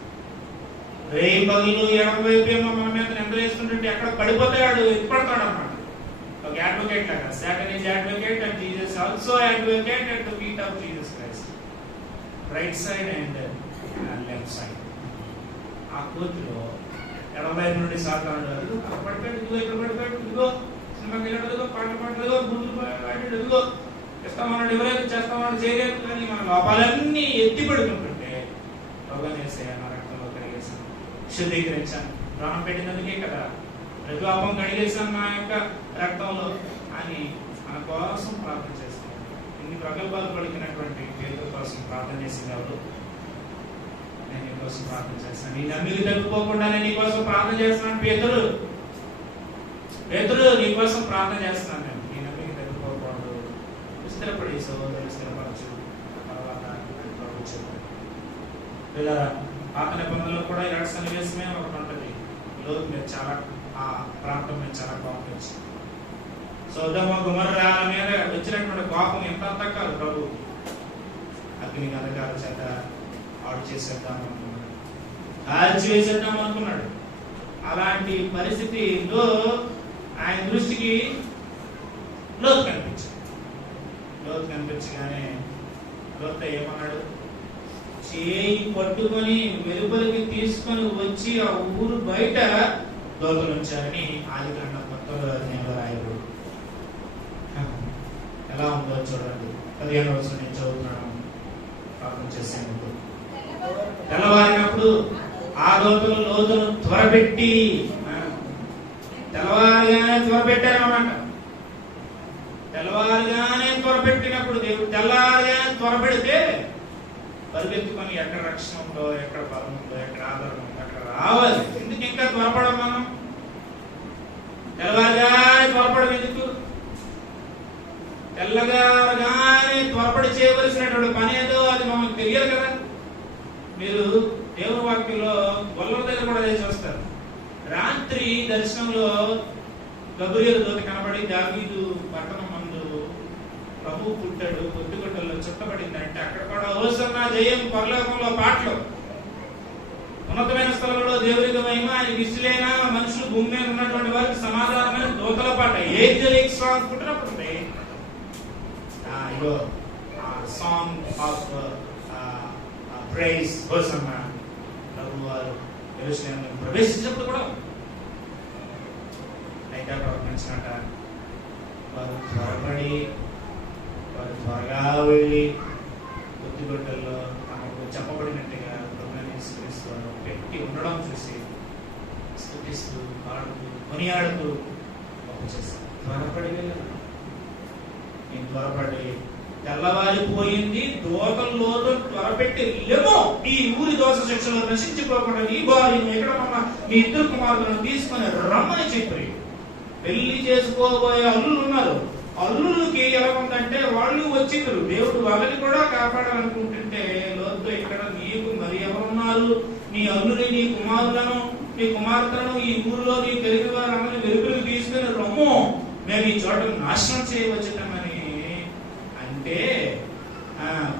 రేయి పగులు ఎడమ వైపు మన మీద ఎంత వేస్తుంటే ఎక్కడ పడిపోతాడు, ఎత్తుపడతాడు అన్నమాట. ఒక అడ్వకేట్ లాగా, Satan is advocate and Jesus also advocate at the feet of Jesus Christ, right side and left side. ఆ కోతిలో ఎడమ వైపు నుండి సాతాను పడిపోయాడు, ఇదిగో ఇక్కడ పడిపోయాడు, ఇదిగో సినిమాకి వెళ్ళాడు, ఇదిగో పాటలు పాడలేదు, గుండెలు పాడాడు, ఇదిగో ఇస్తామన్నాడు, ఎవరైతే చేస్తామన్నాడు, చేయలేదు. కానీ మన లోపాలన్నీ ఎత్తి పడుతుంటుంటే రోగనేసాయి నా రక్తంలో కడిగేసాను, శుద్ధీకరించాను, ప్రాణం పెట్టినందుకే కదా, ప్రతి పాపం కడిగేశాను నా యొక్క రక్తంలో అని మన కోసం ప్రార్థన చేస్తాం. ఇన్ని ప్రగల్భాలు పలికినటువంటి పేదల కోసం ప్రార్థన చేసింది ఎవరు? నేను నీకోసం ప్రార్థన చేస్తాను, నీ నమ్మికి తగ్గిపోకుండా నేను నీకోసం ప్రార్థన చేస్తున్నాను. పేతురు నీకోసం ప్రార్థన చేస్తున్నాను, నేను నీ నమ్మికి తగ్గిపోకూడదు, స్థిరపడి సహోదరులు స్థిరపరచు. తర్వాత ఇలా పాత నిబంధనలో కూడా ఇలాంటి సన్నివేశమే ఒకటి ఉంటుంది. లోతు మీద చాలా, ఆ ప్రాంతం మీద చాలా కోపం వచ్చింది. సొదొమ గొమొర్రా మీద వచ్చినటువంటి కోపం ఎంత కాదు, ప్రభు అగ్ని గంధకాల చేత ఆడు చేసేద్దాం అనుకున్నాడు, కాల్చివేసేద్దాం అనుకున్నాడు. అలాంటి పరిస్థితిలో ఆయన దృష్టికి లోతు కనిపించగానే లోతు ఏమన్నాడు? చేయి పట్టుకొని వెలుపలికి తీసుకొని వచ్చి ఆ ఊరు బయట దోతలుంచారని ఆదికాండం 19వ రాయబడి. ఎలా ఉందో చూడండి. 15వ వచనం నేను చదువుతున్నాను ప్రార్థన చేసేందుకు. తెల్లవారినప్పుడు ఆ దోతలు లోతును త్వరపెట్టి, తెల్లవారుగానే త్వరపెట్టారన్నమాట. తెల్లవారుగానే త్వరపెట్టినప్పుడు దేవుడు తెల్లవారుగానే త్వరపెడితే పరిగెత్తుకొని ఎక్కడ రక్షణ ఉందో, ఎక్కడ బలం ఉందో, ఎక్కడ ఆధారం ఉందో అక్కడ రావాలి. ఎందుకు ఇంకా త్వరపడం? మనం తెల్లవారుగానే త్వరపడం ఎందుకు? తెల్లగానే త్వరపడి చేయవలసినటువంటి పని ఏదో అది మనకు తెలియదు కదా. మీరు దేవుని వాక్యంలో గొల్లల దగ్గర కూడా చేసి వస్తారు. రాత్రి దర్శనంలో గబ్రియలు దూత కనబడి దావీదు పట్టణం మందు ప్రభు పుట్టాడు, పొద్దుగొట్టల్లో చుట్టబడిందంటే అక్కడ కూడా హోసన్నా జయం, పరలోకంలో పాటలు, ఉన్నతమైన స్థలంలో దేవుడికి మహిమ, ఆయనకి ఇష్టలైన మనుషులు భూమి మీద ఉన్నటువంటి వారికి సమాధానమైన దూతల పాట. ఏంజలిక్ సాంగ్ పుట్టినప్పుడు సాంగ్ ఆఫ్ ప్రైజ్ హోసన్నా ప్రభు వారు యెరూషలేములో ప్రవేశించినప్పుడు కూడా అయితే ప్రవర్తించినట. వారు త్వరపడి, వారు త్వరగా వెళ్ళి పొద్దుగొట్టల్లో తమకు చెప్పబడినట్టుగా ప్రభువుని పెట్టి ఉండడం చూసి స్తుతిస్తూ, పాడుతూ, కొనియాడుతూ గొప్ప చేస్తారు. త్వరపడి వెళ్ళారు. నేను త్వరపడి తెల్లవారిపోయింది, దోతల్లో త్వరపెట్టి లేమో ఈ ఊరి దోష శిక్షలో నశించిపోకుండా ఈ భార్యను ఎక్కడ ఉన్న మీ ఇద్దరు కుమారులను తీసుకుని రమ్మని చెప్పి, పెళ్లి చేసుకోబోయే అల్లులు ఉన్నారు. అల్లులకి ఎలా ఉందంటే వాళ్ళు వచ్చిందరు, దేవుడు వాళ్ళని కూడా కాపాడాలనుకుంటుంటే లోతు ఇక్కడ నీకు మరి ఎవరున్నారు? నీ అల్లుని, నీ కుమారులను, నీ కుమార్తెలను ఈ ఊరిలో నీ తెలివి వారందరినీ వెలుగులకు తీసుకుని రమ్ము, మేము ఈ చోట నాశనం చేయవచ్చుతామని అంటే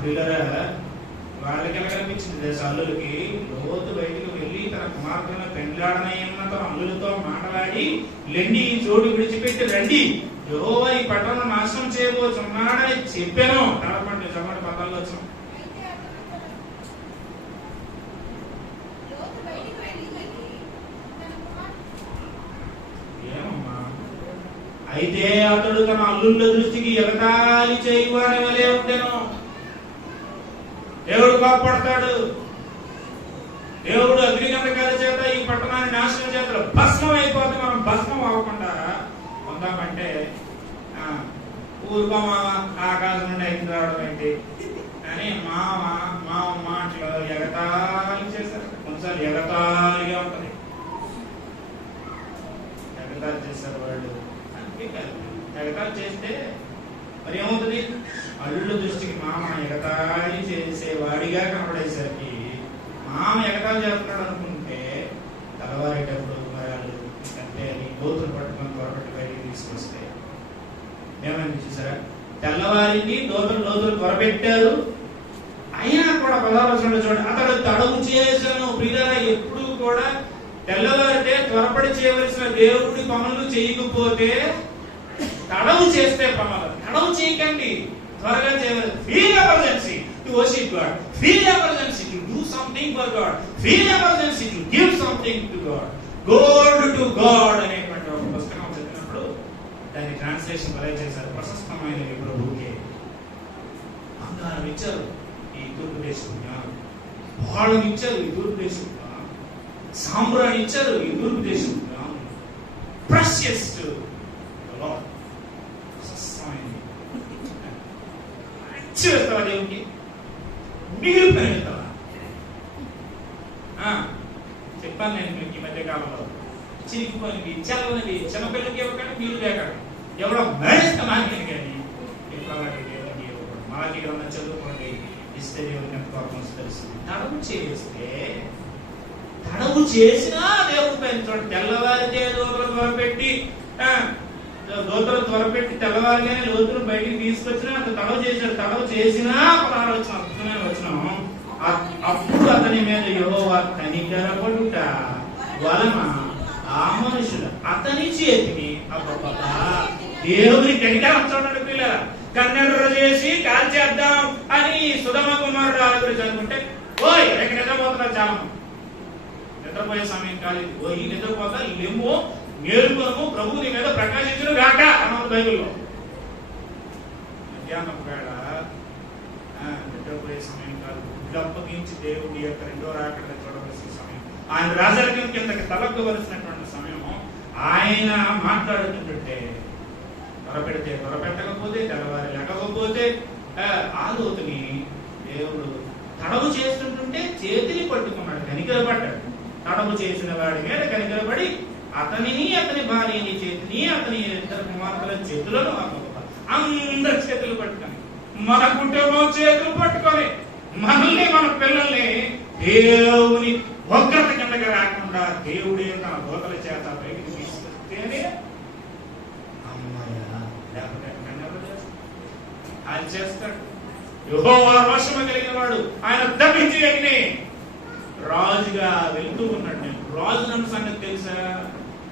పిల్లరా వాళ్ళకి ఎలా కనిపించింది? అల్లులకి లోతు బయటకు వెళ్ళి తన కుమార్తెను పెండ్లాడనయ్యన్న తన అల్లులతో మాట్లాడి, లెండి ఈ చోటు విడిచిపెట్టి రండి, యెహోవా ఈ పట్టణం నాశనం చేయబోతున్నాడని చెప్పాను. కాబట్టి నిజమైన పదాల్లో వచ్చాం. అయితే అతడు తన అల్లుళ్ళ దృష్టికి ఎగతాళి చేయవాని వలె ఉండెను. దేవుడు కోపడతాడు. దేవుడు అగ్నిగంధకాల చేత ఈ పట్టణాన్ని నాశనం చేస్తాడు. భస్మం అయిపోతే మనం భస్మం అవ్వకుండా ఉందామంటే ఊరుకోమా ఆకాశం నుండి ఎక్కి రావడం ఏంటి అని మా మాటలు ఎగతాళి చేశారు. కొన్నిసార్లు ఎగతాళిగా ఉంటుంది. ఎగతాళి చేశారు వాళ్ళు. ఎగతాళి చేస్తే మరి ఏమవుతుంది? అల్లుళ్ళ దృష్టికి మామ ఎగతాళి చేసేవాడిగా కనపడేసరికి మామ ఎగతాళి చేస్తున్నాడు అనుకుంటే తెల్లవారేటప్పుడు మరి వాళ్ళు అంటే గోతులు పట్టుకొని త్వరపట్టి బయటికి తీసుకొస్తే ఏమైంది చూసారా? తెల్లవారికి లోతులు త్వరపెట్టారు. అయినా కూడా 16 చూడండి, అతడు తడవు చేశాను. ప్రియులారా, ఎప్పుడు కూడా తెల్లవారితే త్వరపడి చేయవలసిన దేవుడి పనులు చేయకపోతే తడవు చేస్తే ప్రమాదం. తడవు చేయకండి, త్వరగా చేయవలసి. Feel emergency to worship God, feel emergency to do something for God, feel emergency to give something to God. God to God అనేటువంటి ఒక పుస్తకం చదివినప్పుడు దాని ట్రాన్స్లేషన్ భలే చేశారు. ప్రశస్తమైనవి ప్రభువుకే. బంగారం ఇచ్చారు ఈ తూర్పు దేశం జ్ఞానం, వాళ్ళని ఇచ్చారు ఈ తూర్పు దేశం జ్ఞానం, సాంబ్రాన్ని ఇచ్చారు ఈ తూర్పు దేశం జ్ఞానం. ప్రెషియస్ టు లార్డ్, ప్రశస్తమైనవి. ఇచ్చి వేస్తావా దేవునికి? మిగిలిపోయిన వేస్తావా? చెప్పాను నేను మీకు ఈ మధ్య కాలంలో. చిరిగిపోయినవి, చల్లనివి చిన్నపిల్లలకి ఇవ్వకండి, మీరు లేకండి. ఎవడో మరిస్తే మాకేం కానీ ఇప్పుడు అలాంటి దేవునికి ఇవ్వకూడదు. మాకి ఏమన్నా చదువుకోండి, ఇస్తే దేవునికి ఎంత కోపం తెలుస్తుంది. తడవు చేస్తే తడవు చేసినా దేవుడు పైన చూడండి. తెల్లవారితే దోతలు త్వరపెట్టి తెల్లవారిగానే లోతులు బయటికి తీసుకొచ్చినా అతను తడవు చేశాడు. తడవు చేసినా 16 వచ్చిన అప్పుడు అతని మీద యెహోవా కనికరపడుట వలన ఆ మనుషులు అతని చేతిని దేవుని కనికరం చూడండి పిల్లల కన్నెర్ర చేసి కాల్చేద్దాం అని సుధమ కుమారుడు ఆలోచన అనుకుంటే ఓయ్ ఎక్కడ నిద్రపోతున్నారు చాలా నిద్రపోయే సమయం కాదు. ఓ ఈ నిద్రపోతా లేమో మేలుకొనము, ప్రభు నీ మీద ప్రకాశించును గాక అన్నది బైబిల్లో. మధ్యాహ్నం వేళ నిద్రపోయే సమయం కాదు. అప్పగించి దేవుడి యొక్క రెండో రాకడ చూడవలసిన సమయం, ఆయన రాజరికం కిందకి తలొక్కవలసినటువంటి సమయం. ఆయన మాట్లాడుతుంటే త్వరపెడితే త్వరపెట్టకపోతే తెల్లవారి లేకపోతే ఆ లోతుని దేవుడు తడవు చేస్తుంటుంటే చేతిని పట్టుకున్నాడు, కనికరపడ్డాడు. తడవు చేసిన వాడి మీద కనికరపడి అతనిని అతని భార్యని చేతిని అతని 2 కుమార్తెల చేతులను అందరి చేతులు పట్టుకొని మన కుటుంబం చేతులు పట్టుకొని మనల్ని మన పిల్లల్ని దేవుని ఉగ్రత కిందకి రాకుండా దేవుడే తన దూతల చేత బయటికి తీసుకొస్తేనే అమ్మాయ లేకపోతే ఆయన చేస్తాడు. యెహోవా రోషము కలిగిన వాడు, ఆయన దమించి అగ్ని రాజుగా వెళ్తూ ఉన్నాడు. నేను రాజు నన్ను సంగతి తెలుసా?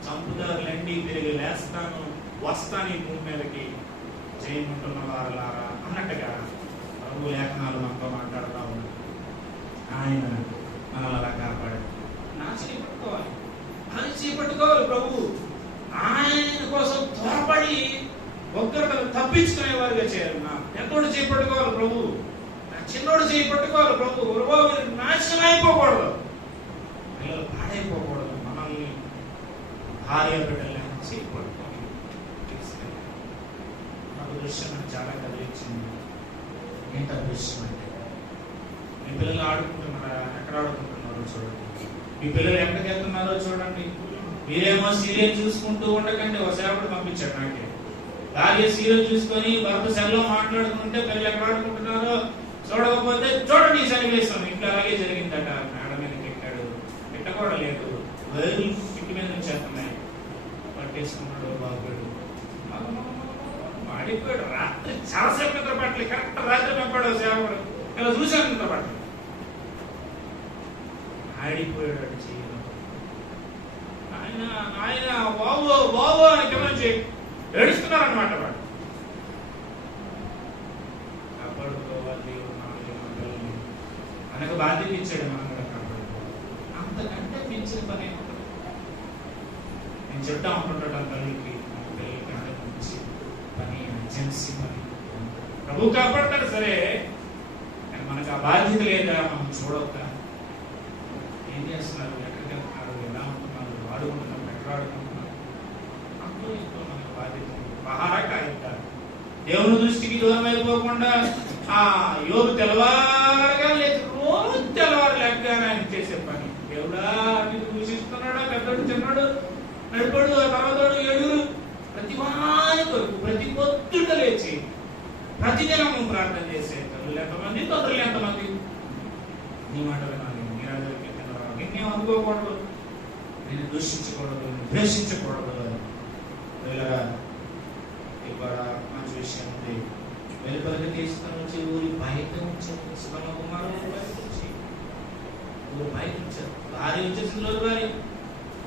చంపుదారులండి తిరిగి లేస్తాను, వస్తాను ఈ భూమి మీదకి చేయమంటున్న వారులారా అన్నట్టుగా ప్రభు లేఖనాలు మనతో మాట్లాడుతూ ఉన్నాడు. ఆయన మనల్ని అలా కాపాడు. నా చేయి పట్టుకోవాలి, ఆయన చేయి పట్టుకోవాలి. ప్రభు ఆయన కోసం త్వరపడి ఉగ్రతను తప్పించుకునేవారుగా చేయాలి. నా ఎంతోడు చేయి పట్టుకోవాలి ప్రభు, నా చిన్నోడు చేయి పట్టుకోవాలి ప్రభు. నాశనం అయిపోకూడదు, పిల్లలు పాడైపోకూడదు. మనల్ని భార్య బిడ్డల్ని చేయి పట్టుకోవాలి తీసుకెళ్ళి. నాకు దృశ్యం నాకు చాలా కదిలించింది. ఏంట దృశ్యం అంటే, మీ పిల్లలు ఆడుకుంటున్నారా? ఎక్కడ ఆడుకుంటున్నారో చూడండి. మీ పిల్లలు ఎక్కడికి వెళ్తున్నారో చూడండి. మీరేమో సీరియల్ చూసుకుంటూ ఉండకండి. ఒక సేపటి పంపించాడు నాకే. భార్య సీరియల్ చూసుకొని భర్త సెల్లో మాట్లాడుకుంటే పిల్లలు ఎక్కడ ఆడుకుంటున్నారో చూడకపోతే చూడండి. ఈ సన్నివేశం ఇంట్లో అలాగే జరిగిందట. మేడ మీదకి ఎక్కాడు, ఎట్టకూడ లేదు, వైర్లు ఇంటి మీద నుంచి చేస్తున్నాయి. పట్టేసుకున్నాడు బాగుడు, మాడిపోయాడు. రాత్రి చాలాసేపు నిద్ర పట్టలేదు. కరెక్ట్ రాత్రి పంపాడు సేవకుడు. ఇలా చూశాను నిద్ర పట్టలేదు. ఆడిపోయాడు. ఆయన ఆయన బాబు బాబు అని కింద ఏడుస్తున్నారన్నమాట. వాడు కాపాడుకోవాలి మనకు బాధ్యత ఇచ్చాడు. మనం కూడా కాపాడుకోవాలి. అంతకంటే మించిన పని నేను చెప్తా ఉంటుంటాను తల్లికి, పిల్లలకి. ఎమర్జెన్సీ మరి ప్రభు కాపాడతాడు సరే, కానీ మనకు ఆ బాధ్యత లేదా? మనం చూడొద్దా? ఏం చేస్తున్నారు, ఎక్కడికి వెళ్తున్నారు, ఎలా ఉంటున్నారు, ఆడుకుంటున్నారు, ఎక్కడ ఆడుకుంటున్నారు, అంటూ ఇంకో మనకు బాధ్యత పహారకాయిస్తారు. దేవుని దృష్టికి దూరం అయిపోకుండా ఆ యోగు తెల్లవారుగా లేదు, రోజు తెల్లవారు లెక్కగానే ఆయన చేసే పని. దేవుడా నీకు దూషిస్తున్నాడా, పెద్దోడు చిన్నాడు నడిపాడు తర్వాత ఏడుగురు, ప్రతి వారి కొరకు ప్రతి పొద్దుట లేచి ప్రతిదినము ప్రార్థన చేసే తల్లులు ఎంతమంది, తండ్రులు ఎంతమంది. నీ మాట వినాలి, నీ రాజులకి నిన్నే అనుకోకూడదు, నేను దూషించకూడదు, నేను ద్వేషించకూడదు అని. ఇక్కడ మంచి విషయం ఉంది. వెలుపలికి తీసుకుని వచ్చి ఊరి బయట ఉంచారు, సుగమ కుమారు బయట ఉంచి ఊరు బయట ఉంచారు. భార్య వచ్చేసింది, రోజు భార్య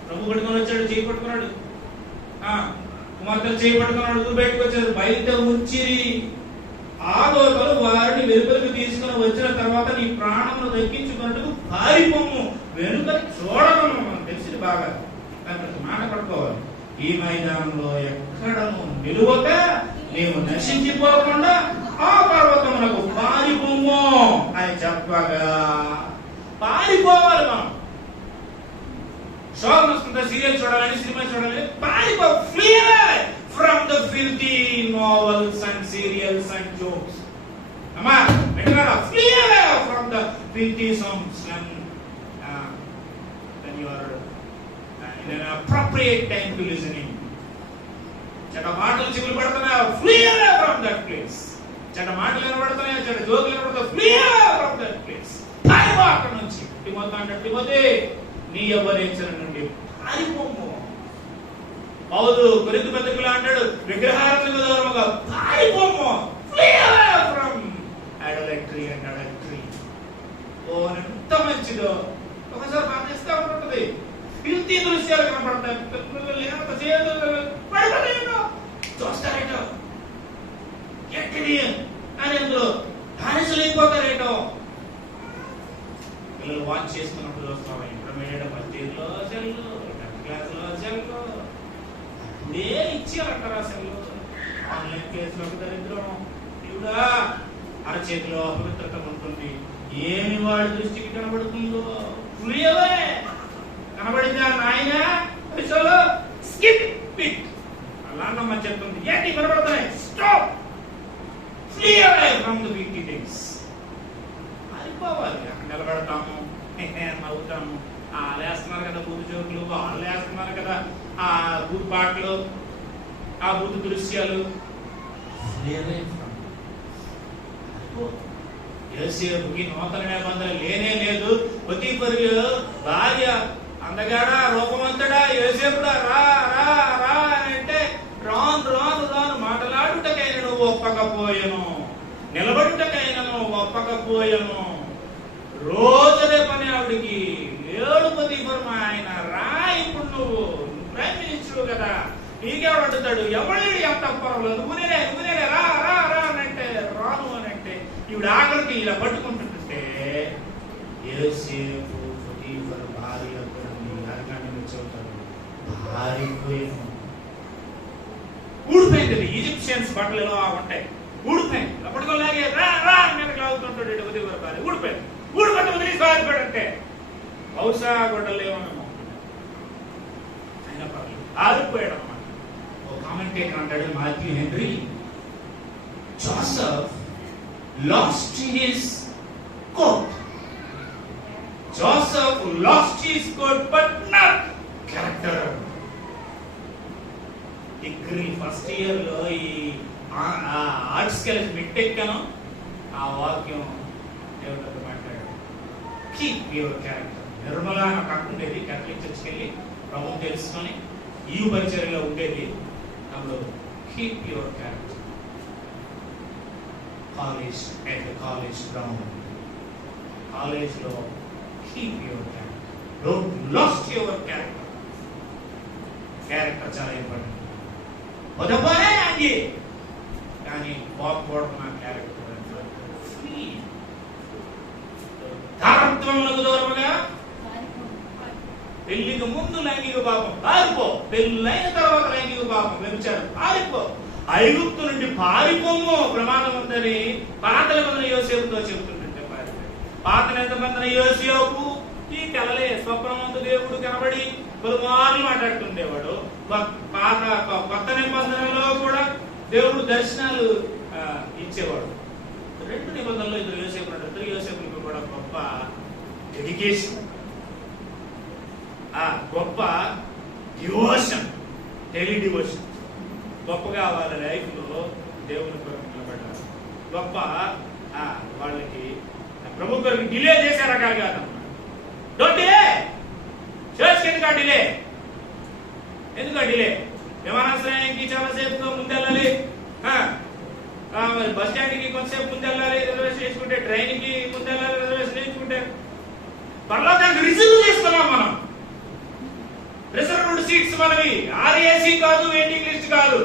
ప్రభు పట్టుకొని వచ్చాడు, చేయి పట్టుకున్నాడు, కుమార్తెలు చేయి పట్టుకున్నాడు, ఊరు బయటకు వచ్చారు. బయట ఉంచిరి. ఆ దోతలు వారిని వెలుపలికి తీసుకుని వచ్చిన తర్వాత నీ ప్రాణమును దక్కించుకున్నట్టుకు పారిపోము, వెనుకని చూడము. మనం తెలిసింది బాగా, ప్రతి మాట పట్టుకోవాలి. ఈ మైదానంలో ఎక్కడను నిలువక నీవు నశించిపోకుండా ఆ పర్వతమునకు పారిపోము అని చెప్పగా పారిపోవాలి. మనం షోక్ వస్తుందా, సీరియల్ చూడాలని, సినిమా చూడాలని, పారిపో, flea away from the filthy novels and serials and jokes. అమ్మా వింటున్నారా? Flea away from the filthy songs and when you are in an appropriate time to listening. చెడ్డ మాటలు చెవులు పడుతున్నాయి, flee away from that place. చెడ్డ మాటలు వినబడుతున్నాయి, చెడ్డ జోకులు వినబడుతున్నాయి, flee away from that place. పారిపో అక్కడి నుంచి. తిమోతి అంటాడు, తిమోతి నీ యవ్వనేచ్ఛల నుండి పారిపోము. పౌలు కొరింథీ పత్రికలో అంటాడు, విగ్రహారాధనకు దూరముగా పారిపోము, flee away from adultery and adultery. ఓ ఎంత మంచిదో. ఒకసారి ప్రార్థిస్తా ఉంటుంది, ఫిల్తీ దృశ్యాలు కనపడతాయి, చూస్తారేటో ఎక్కడి అని అందులో బానిసలు అయిపోతారేటో. పిల్లలు వాచ్ చేసుకున్నప్పుడు చూస్తాం, ఇంటర్మీడియట్ ఫస్ట్ ఇయర్లో సెల్లు, 10th క్లాస్లో సెల్లు, అప్పుడే ఇచ్చారంటారా సెల్లు. ఆన్లైన్ కేసులో దరిద్రం. ఇవిడా అరచేతిలో అపవిత్రత ఉంటుంది, ఏమి వాడి దృష్టికి కనబడుతుందో ఫ్రీయవే కనబడిందా నాయన విషయంలో స్కిప్ ఇట్ అలాంటమ్మ చెప్తుంది. ఏంటి కనబడుతున్నాయి, stop, flee away from the weekly things. పారిపోవాలి. అక్కడ నిలబడతాము, నవ్వుతాము, లేస్తున్నారు కదా బూతు జోకులు, వాళ్ళు వేస్తున్నారు కదా ఆ బూతు పాటలు, ఆ బూతు దృశ్యాలు. యోసేపుకి నూతన నిబంధన లేనే లేదు. పొతీఫరు భార్య అందగాడా రూపవంతుడా యోసేపుడా రా రా రా అని అంటే రాను రాను రాను మాటలాడుటకైనా నువ్వు ఒప్పకపోయాను, నిలబడుటకైనా నువ్వు ఒప్పకపోయాను. రోజుదే పని ఆవిడికి. లేడు పొతీఫరు మా ఆయన, రా ఇప్పుడు నువ్వు ప్రైమ్ మినిస్టర్ కదా, నీకెవడు అడుగుతాడు, ఎవడేడు ఎంత పర్వాలేదు, నువ్వునే రా రా రా అని అంటే రాను అని అంటే ఈవిడ ఆఖరికి ఇలా పట్టుకుంటుంటే యోసేపు పొతీఫరు భార్య పారిపోయాను. ఊడిపోయింది. ఈజిప్షియన్స్ బట్టలు ఎలా ఉంటాయి, ఊడిపోయింది. అప్పటికొలాగే రా రా మీద లాగుతుంటాడు పొతీఫరు భార్య. ఊడిపోయింది. ఊడిపట్టు వదిలి పారిపోయాడంటే బహుశా గొడ్డలేమో అయినా పర్లేదు, ఆరిపోయాడు అన్నమాట. ఒక కామెంటేటర్ అంటాడు, Matthew henry, Joseph lost his coat. Joseph lost his coat but not character. Degree first year లో ఈ ఆర్ట్స్ కలిసి మిట్టెక్కాను. ఆ వాక్యం దేవుడితో మాట్లాడాడు, కీప్ యువర్ క్యారెక్టర్. నిర్మలా నాకు అక్కుండేది, కేథలిక్ చర్చ్కి వెళ్ళి ప్రభుత్వం తెలుసుకొని ఈ పరిచర్యలో ఉండేది. అప్పుడు keep your character. College, at the college ground, college లో keep your character, don't lost your character. Character చాలా ఇంపార్టెంట్. పొదపనే అండి కానీ పోకపోవడం నా క్యారెక్టర్. ఫ్రీ తారత్వములకు దూరముగా. పెళ్లికి ముందు లైంగిక పాపం పారిపో, పెళ్ళైన తర్వాత లైంగిక పాపం వ్యభిచారం పారిపో. ఐగుప్తు నుండి పారిపోము, ప్రమాదం ఉందని పాత నిబంధన యోసేపుతో చెబుతుంటే పాత నిబంధన యోసేపు ఈ కలలే స్వప్నమందు దేవుడు కనబడి పలుమార్లు మాట్లాడుతుండేవాడు. కొత్త నిబంధనలో కూడా దేవుడు దర్శనాలు ఇచ్చేవాడు. రెండు నిబంధనలు ఇద్దరు యోసేపులకు కూడా గొప్ప డెడికేషన్, గొప్ప డివోషన్, డైలీ డివోషన్. గొప్పగా వాళ్ళ లైఫ్ లో దేవుని కొరకు నిలబడ్డారు. గొప్ప వాళ్ళకి ప్రభు కొరకు డిలే చేసే రకాలు కాదన్నమాట. Don't delay. చర్చ్కి ఎందుకు డిలే? ఎందుకు డిలే? విమానాశ్రయానికి చాలాసేపు ముందెళ్ళాలి, బస్ స్టాండ్కి కొంతసేపు ముందెళ్ళాలి, రిజర్వేషన్ చేసుకుంటే, ట్రైన్కి ముందెళ్ళాలి, రిజర్వేషన్ చేసుకుంటే, పర్లోకానికి రిజర్వ్ చేస్తున్నాం మనం. రిజర్వ్డ్ సీట్స్ మనవి, ఆర్ఏసీ కాదు, వెయిటింగ్ లిస్ట్ కాదు.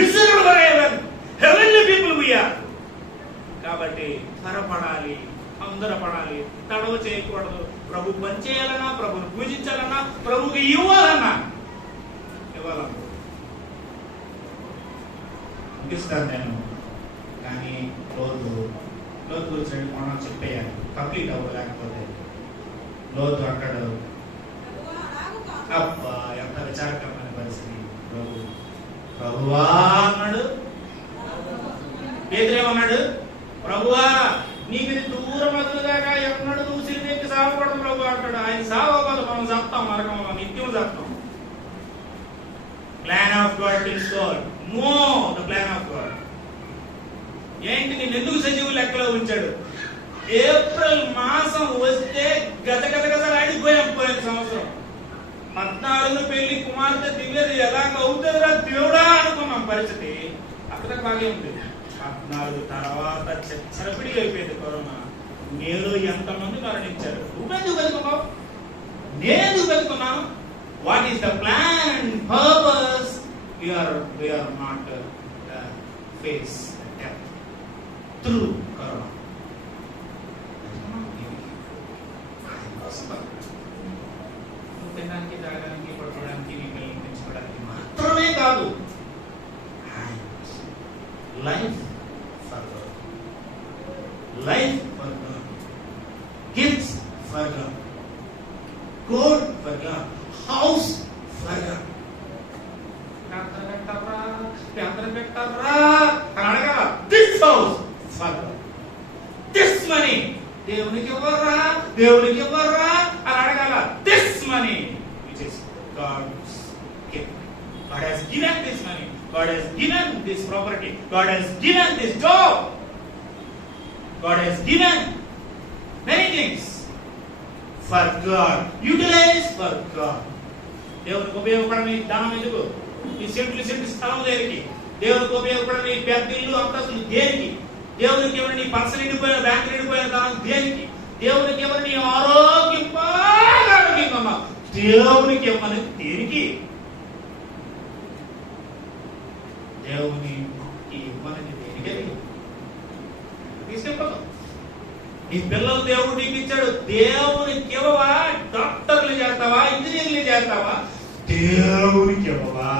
Reserved for heaven, heavenly people we are. కాబట్టి త్వరపడాలి, తొందరపడాలి, తడవ చేయకూడదు. ప్రభు పని చేయాలన్నా, ప్రభుని పూజించాలన్నా, ప్రభుకి ఇవ్వాలన్నా ముగిస్తాను నేను. కానీ లోతు గురించి మనం చెప్పేయాలి, కంప్లీట్ అవ్వలేకపోతే. లోతు అంటాడు, అబ్బా ఎంత విచారకరమైన పరిస్థితి. ప్రభువా అన్నాడు. పేతురేమన్నాడు? ప్రభువా నీకు ఇది దూరం అదులుగాక ఎన్నాడు నువ్వు సిలువెక్కి సాగకూడదు ప్రభు అంటాడు. ఆయన సాగకూడదు, మనం చెప్తాం, నరకంలో నిత్యం చెప్తాం. Plan of God is God. Know the plan of God. ఏంటి నిన్ను ఎందుకు సజీవు లెక్కలో ఉంచాడు? ఏప్రిల్ మాసం వస్తే గజగజగజలాడిపోయాం. పోయిన సంవత్సరం 14 పెళ్లి కుమార్తె దివ్యది ఎలాగ అవుతుందిరా దేవుడా అనుకున్నాం. పరిస్థితి అక్కడ బాగా ఉంది. 14 తర్వాత చరపిడి అయిపోయింది కరోనా. నేను ఎంతమంది మరణించారు. నువ్వెందుకు బతుకున్నావు? నేను బతుకున్నాను. What is the plan and purpose? we are not face death through corona. తినడానికి, తాగడానికి, పడుకోవడానికి, పిల్లల్ని పెంచుకోవడానికి మాత్రమే కాదు. Life for God, life for God, gifts for God, code for God, house for God. This house for God, this money దేవునికి ఇవ్వరా, దేవునికి ఇవ్వరా అని అడగాల. This money which is God's gift. God has given this money, God has given this property, God has given this job, God has given many things for God. Utilize for God. దేవునికి ఉపయోగపడని దానం ఎందుకు? ఈ సెంట్లు స్థలం దేనికి? దేవునికి ఉపయోగపడని పెద్ద ఇల్లు అంతస్తులు దేనికి? దేవునికి ఎవరిని పర్సన్ నిండిపోయిన, బ్యాంక్ నిండిపోయిన దానం దేనికి? దేవునికి ఎవరిని ఆరోగ్యం బాగా ఆరోగ్యంగా దేవునికి ఇవ్వని దేనికి? దేవునికి ఇవ్వని దేనికి? తీసుకెళ్ళదు. నీ పిల్లలు దేవుడు నీకు ఇచ్చాడు, దేవునికి ఇవ్వవా? డాక్టర్లు చేస్తావా, ఇంజనీర్లు చేస్తావా? దేవునికి ఇవ్వవా?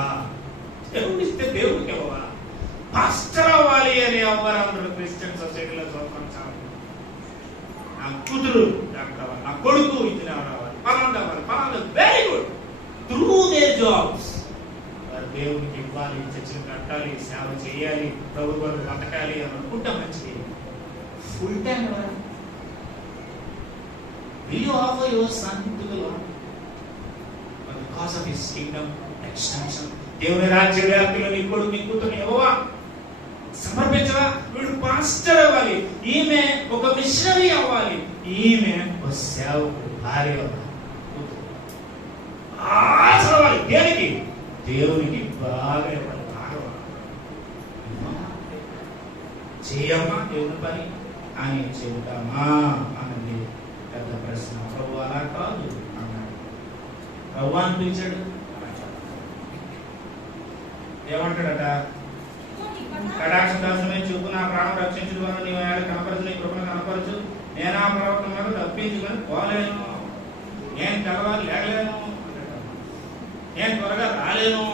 దేవుడు ఇస్తే దేవుడికి ఇవ్వవా? పాస్టర్ అవ్వాలి అని ఎవరు క్రిస్టియన్ సొసైటీలో చూస్తాం. చాలా నా కూతురు డాక్టర్ అవ్వాలి, నా కొడుకు ఇంజనీర్ అవ్వాలి, పలానా అవ్వాలి, పలానా. Very good. Through there jobs దేవునికి ఇవ్వాలి, చర్చలు కట్టాలి, సేవ చేయాలి, ప్రభు కొరకు బతకాలి అని అనుకుంటా మంచిది. Full time will you offer your son to the Lord for the cause of his kingdom extension? దేవుని రాజ్య వ్యాప్తిలో నీ కొడుకు, నీ కూతురు ఇవ్వవా? సమర్పించవా? వీడు పాస్టర్ అవ్వాలి, ఈమె ఒక మిషనరీ అవ్వాలి, ఈమె ఒక సేవకుడు, భార్య అవ్వాలి. దేనికి? దేవునికి బాగా ఇవ్వాలి. చేయమ్మా దేవుని పని అని చెబుతామా అన్నది పెద్ద ప్రశ్న. ప్రభు అలా కాదు అన్నాడు. ప్రభు అనిపించాడు. ఏమంటాడట? కటాక్ష దాసమే చూపు, నా ప్రాణం రక్షించు వల్ల నీ కనపరచు, నీ కృపను కనపరచు. నేను ఆ ప్రవర్తన తప్పించుకొని పోలేను, నేను తెల్లవారు లేగలేను, నేను త్వరగా రాలేను,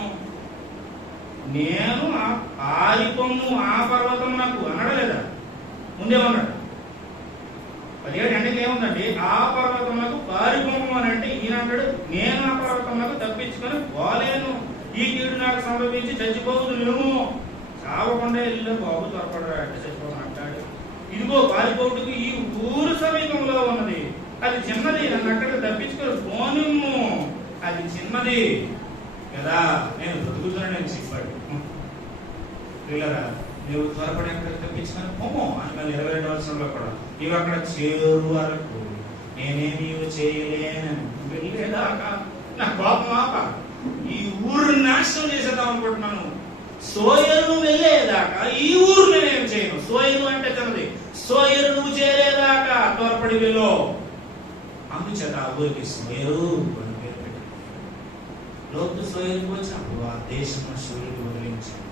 నేను పారిపోము ఆ పర్వతం నాకు అనడలేదా? ముందేమన్నాడు? 17 అంటే ఏముందండి? ఆ పర్వతములకు పారిపోము అని అంటే ఈయన అంటాడు, నేను ఆ పర్వతములకు తప్పించుకొని పోలేను, ఈ కీడు నాకు సంభవించి చచ్చిపోదునేమో, చావకుండా వెళ్ళిన బాబు త్వరపడరా అంటే చచ్చిపోను అంటాడు. ఇదిగో పారిపోటుకు ఈ ఊరు సమీపంలో ఉన్నది, అది చిన్నది, నన్ను అక్కడ తప్పించుకొని పోనిమ్ము, అది చిన్నది కదా, నేను బ్రతుకుతున్నాను నేను చెప్పాడు. పిల్లరా నువ్వు త్వరపడి అక్కడ తప్పించుకొని పోమో అని మళ్ళీ 22వ వచనంలో కూడా, నీవు అక్కడ చేరు వరకు నేనేమి చేయలేనని వెళ్ళేదాకా నా కోపం ఆప, ఈ ఊరు నాశనం చేసేద్దాం అనుకుంటున్నాను, సోయరు వెళ్ళేదాకా ఈ ఊరు నేనేం చేయను. సోయరు అంటే చిన్నది, సోయరు నువ్వు చేరేదాకా త్వరపడి వెళ్ళు. అందుచేత ఆ ఊరికి సోయరు అని పేరు పెట్టారు. లోతు సోయరుకు వచ్చినప్పుడు ఆ దేశం సూర్యుడు వదిలించాడు.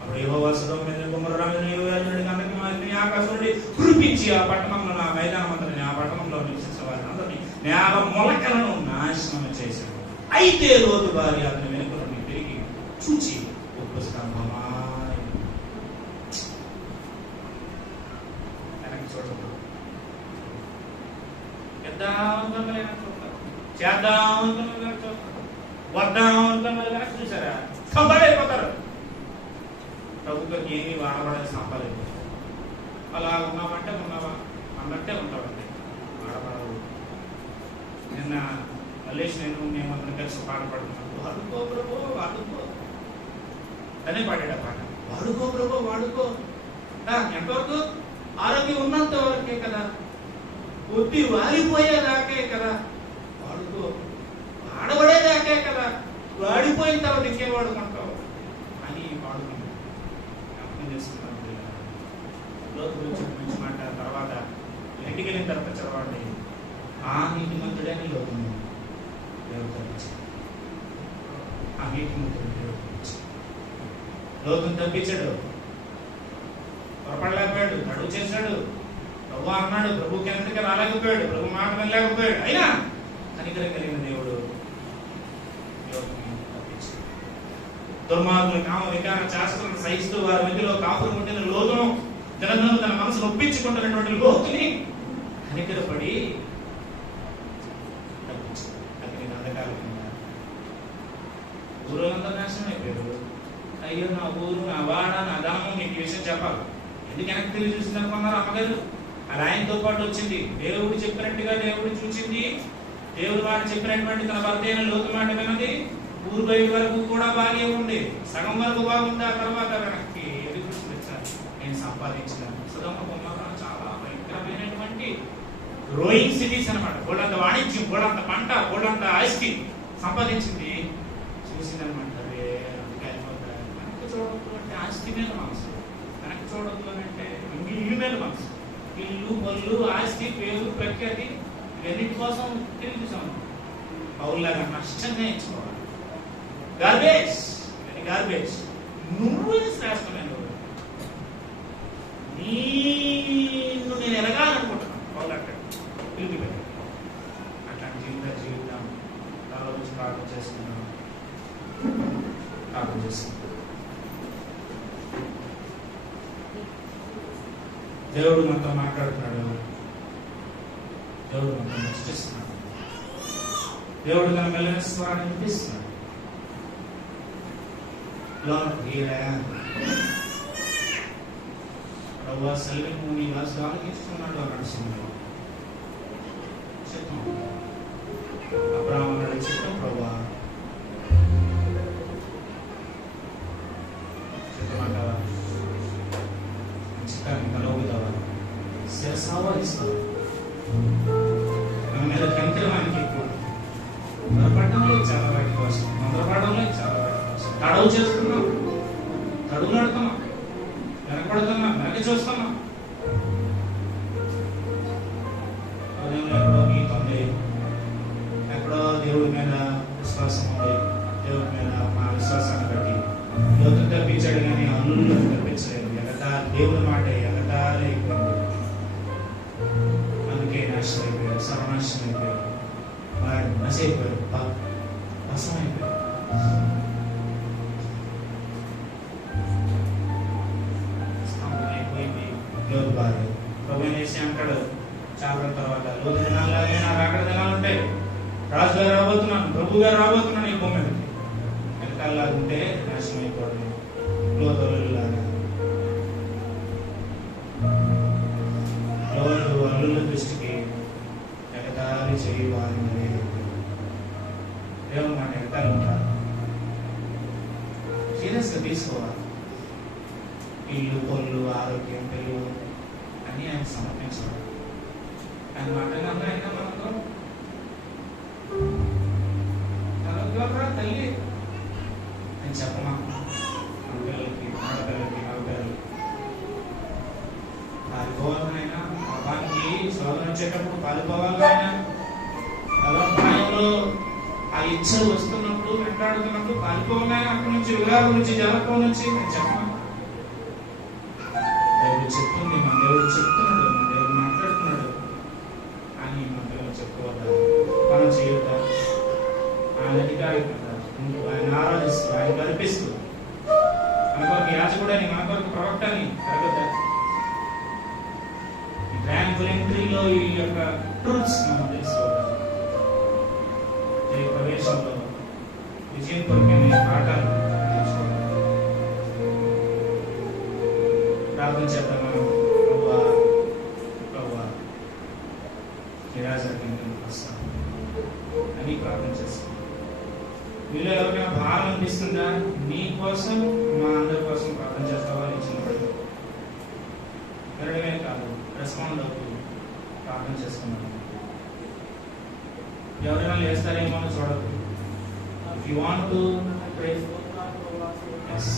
అప్పుడు యెహోవా సొదొమ మీద గొమొర్రా మీద ఆకాశం నుండి కురిపించి ఆ పట్టణంలో ఆ మైదానం అంతా ఆ పట్టణంలో నివసించే వారిని అందరినీ నేల మొలకలను నాశనం చేశాడు. అయితే లోతు భార్య అతని వెనుక నుండి తిరిగి చూచి ఉప్పు స్తంభమా వెనక్కి చూడదు, చేద్దాం చూస్తారు, వద్దాం వెనక్కి చూసారా స్తంభాలైపోతారు. ప్రభుత్వం ఏమీ వాడబడే సంపాదైపోతారు. అలా ఉన్నామంటే ఉన్నావా అన్నట్టే ఉంటామంటే వాడబడవు. నిన్న మల్లేష్ మేము అందరం కలిసి పాట పాడుతున్నాం, వాడుకో ప్రభు వాడుకో అనే పాడాడు ఆ పాట. వాడుకో ప్రభు వాడుకో, ఎంతవరకు? ఆరోగ్యం ఉన్నంత వరకే కదా, కొద్ది వాడిపోయేదాకే కదా వాడుకో, వాడబడేదాకే కదా, వాడిపోయిన తర్వాత ఇంకే వాడుకుంటావు అని వాడుకుంటాం. జ్ఞాపకం చేసుకుంటాం. లోతు గురించి మంచి మాట తర్వాత ఇంటికి వెళ్ళిన తర్వాత చదవండి. ఆ నీతిమంతుడని లోతును దేవుడు తప్పించాడు. ఆ నీతిమంతుడు దేవుడు తప్పించాడు. లోతును తప్పించాడు, పొరపడలేకపోయాడు, తడువు చేశాడు. ప్రభు అన్నాడు, ప్రభు కిందకి రాలేకపోయాడు, ప్రభు మాట వినలేకపోయాడు. అయినా కనికరం కలిగిన దేవుడు తప్పించాడు. దుర్మార్గులు కామ వికారం చేస్తున్న సహిస్తూ వారి మధ్యలో కాపురం ఉండిన లోతును జనగణను తన మనసును ఒప్పించుకుంటున్నటువంటి లోతుని కనికరపడి తప్పించాడు. అతని అంధకారం ఊరందరూ నాశనం అయిపోయారు. అయ్యో నా ఊరు, నా వాడ, నా ధనము, మీకు విషయం చెప్పాలి. ఎందుకు వెనక్కి తిరిగి చూసిందనుకున్నారు అమ్మగారు? అది ఆయనతో పాటు వచ్చింది. దేవుడు చెప్పినట్టుగా దేవుడు చూసింది. దేవుడు మాట చెప్పినటువంటి తన భర్త అయిన లోతు మాట విన్నది. ఊరు బయట వరకు కూడా బాగా ఉంది, సగం వరకు బాగుంది. ఆ తర్వాత వెనక్కి ఎదురు చూసి నేను సంపాదించిన సొదొమ గొమొర్రా చాలా భయంకరమైనటువంటి గ్రోయింగ్ సిటీస్ అనమాట. బోళ్ళంత వాణిజ్యం, బోళ్ళంత పంట, బోళ్ళంత ఆస్తి సంపాదించింది. చూసిందనమాట. అదే అందుకే వెనక్కి చూడద్దు అంటే ఆస్తి మీద మనసు, వెనక్కి చూడద్దు అని అంటే ఇల్లు మీద మనసు. ఇల్లు, పళ్ళు, ఆస్తి, పేరు, ప్రఖ్యాతి ఇవన్నిటి కోసం తిరిగి చూసాము. పౌరులాగా నష్టంగా ఎంచుకోవాలి. గార్బేజ్ గార్బేజ్ నువ్వే శ్రేష్టమైన నీను నేను ఎలగాలనుకుంటున్నాను. పౌరులు అక్కడ పిలిపి పెట్టాడు. అట్లాంటి జీవితం తల నుంచి ప్రార్థన చేసుకున్నాం. ప్రార్థన చేసుకున్నాం. దేవుడు మనతో మాట్లాడుతున్నాడు. దేవుడు మనతో ముచ్చటిస్తున్నాడు. దేవుడు తన మెల్లైన స్వరాన్ని వినిపిస్తున్నాడు. ప్రభు సెలవు నీ వాసాలకి ఇస్తున్నాడు అన్నాడు. సమయంలో చిత్తం అబ్రాహాము అన్నాడు, చిత్తం ప్రభు చిత్తమంటావా, చిత్తాన్ని కలవుతావా, శిరసావహిస్తావా? మన మీద కంకిరమానికి ఎక్కువ తొందరపడడంలో చాలా వాటి కోసం, తొందరపడడంలో చాలా వాటి కోసం తడవు చేస్తున్నాం, తడువు నడుతున్నాం, వెనకబడుతున్నాం, వెనక చూస్తున్నాం. ఎక్కడో గీత ఉంది, ఎక్కడో దేవుడి మీద విశ్వాసం ఉంది. దేవుడి మీద మా విశ్వాసాన్ని బట్టి లోతు తప్పించాడు కానీ అల్లుళ్ళు తప్పించలేదు. దేవుడి మాట ఎగతాళి అయిపోయింది. అందుకే నాశనం అయిపోయారు, సర్వనాశనం అయిపోయారు, వారు నశైపోయారు, భస్మైపోయారు. అంటాడు చాలా తర్వాత, లోతు దినాల్లాగే నా రాకడ దినాలు ఉంటాయి, రాజుగారు రాబోతున్నాను, ప్రభు గారు రాబోతున్నాను ఈ భూమి మీదకి. వెనకాలలాగా ఉంటే నాశనం అయిపోవడం, లోతులాగా లోతు అల్లుల దృష్టికి ఎగతాళి చేయవాలని దేవుని మాట ఎగతాళి ఉంటారు. సీరియస్గా తీసుకోవాలి. ఇల్లు, పొల్లు, ఆరోగ్యం, పిల్లలు అన్నీ ఆయన సమర్పించాలి. ఆయన మాటగా అయినా మనతో తల్లి నేను చెప్పమా మన పిల్లలకి, ఆడపిల్లలకి, మగపిల్లలకి పారిపోవాలనైనా, పాపానికి శోధన వచ్చేటప్పుడు పారిపోవాలనైనా, అభిప్రాయంలో ఆ ఇచ్చ వస్తున్నప్పుడు, వెంటాడుతున్నప్పుడు పారిపోవాలైనా, అక్కడి నుంచి విరాగం నుంచి జలపం నుంచి నేను చెప్పమా. దేవుడు చెప్తుంది, మన దేవుడు చెప్తున్నాడు, మన దేవుడు మాట్లాడుతున్నాడు అని మన పిల్లలు చెప్పుకోవద్దా? మనం చేయొద్దా? ఆయన అధికారి కదా, ఆయన ఆరాధిస్తూ, ఆయన కల్పిస్తూ, మన కొరకు యాజకుడని, మన కొరకు ప్రవక్త అని జరగద్దా? ఈ ట్రయాంగులర్ ఎంట్రీలో ఈ యొక్క ట్రూత్స్ మనం తెలుసుకోవాలి. ఈ ప్రవేశంలో విజయం కొరకైన పాఠాలు నేర్చుకోవాలి. ప్రార్థన చేద్దాం. మనం ప్రభువా నిరాశకి వస్తాం అని ప్రార్థన చేస్తాం. వీళ్ళు ఎవరికైనా భారం అనిపిస్తుందా? నీ కోసం, మా అందరి కోసం ప్రార్థన చేస్తావా? ఇచ్చినప్పుడు వినడమే కాదు, రెస్పాండ్ అవుతూ ప్రార్థన చేసుకున్నాను. ఎవరైనా లేస్తారేమో అని చూడదు. If you want to pray, yes.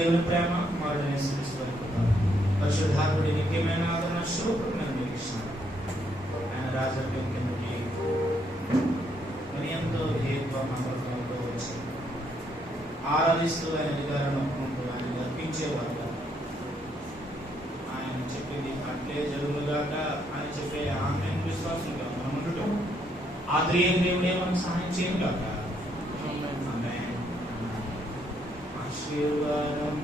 దేవుని ప్రేమ, కుమారుడైన యేసుక్రీస్తు వారి కృప, పరిశుద్ధాత్ముడి నిత్యమైన ఆదరణ శుభప్రదమైన నిరీక్షణ, ఆయన రాజకీయం కిందకి మరి ఎంతో విధేయత్వ మంత్రంతో వచ్చి ఆరాధిస్తూ ఆయన అధికారాన్ని ఒప్పుకుంటూ ఆయన అర్పించేవారుగా, ఆయన చెప్పేది అట్లే జరుగుగాక అని చెప్పే ఆమె విశ్వాసంగా మనం ఉండటం, ఆత్రేయ దేవుడే మనకు సహాయం చేయగాక. ఆశీర్వాదం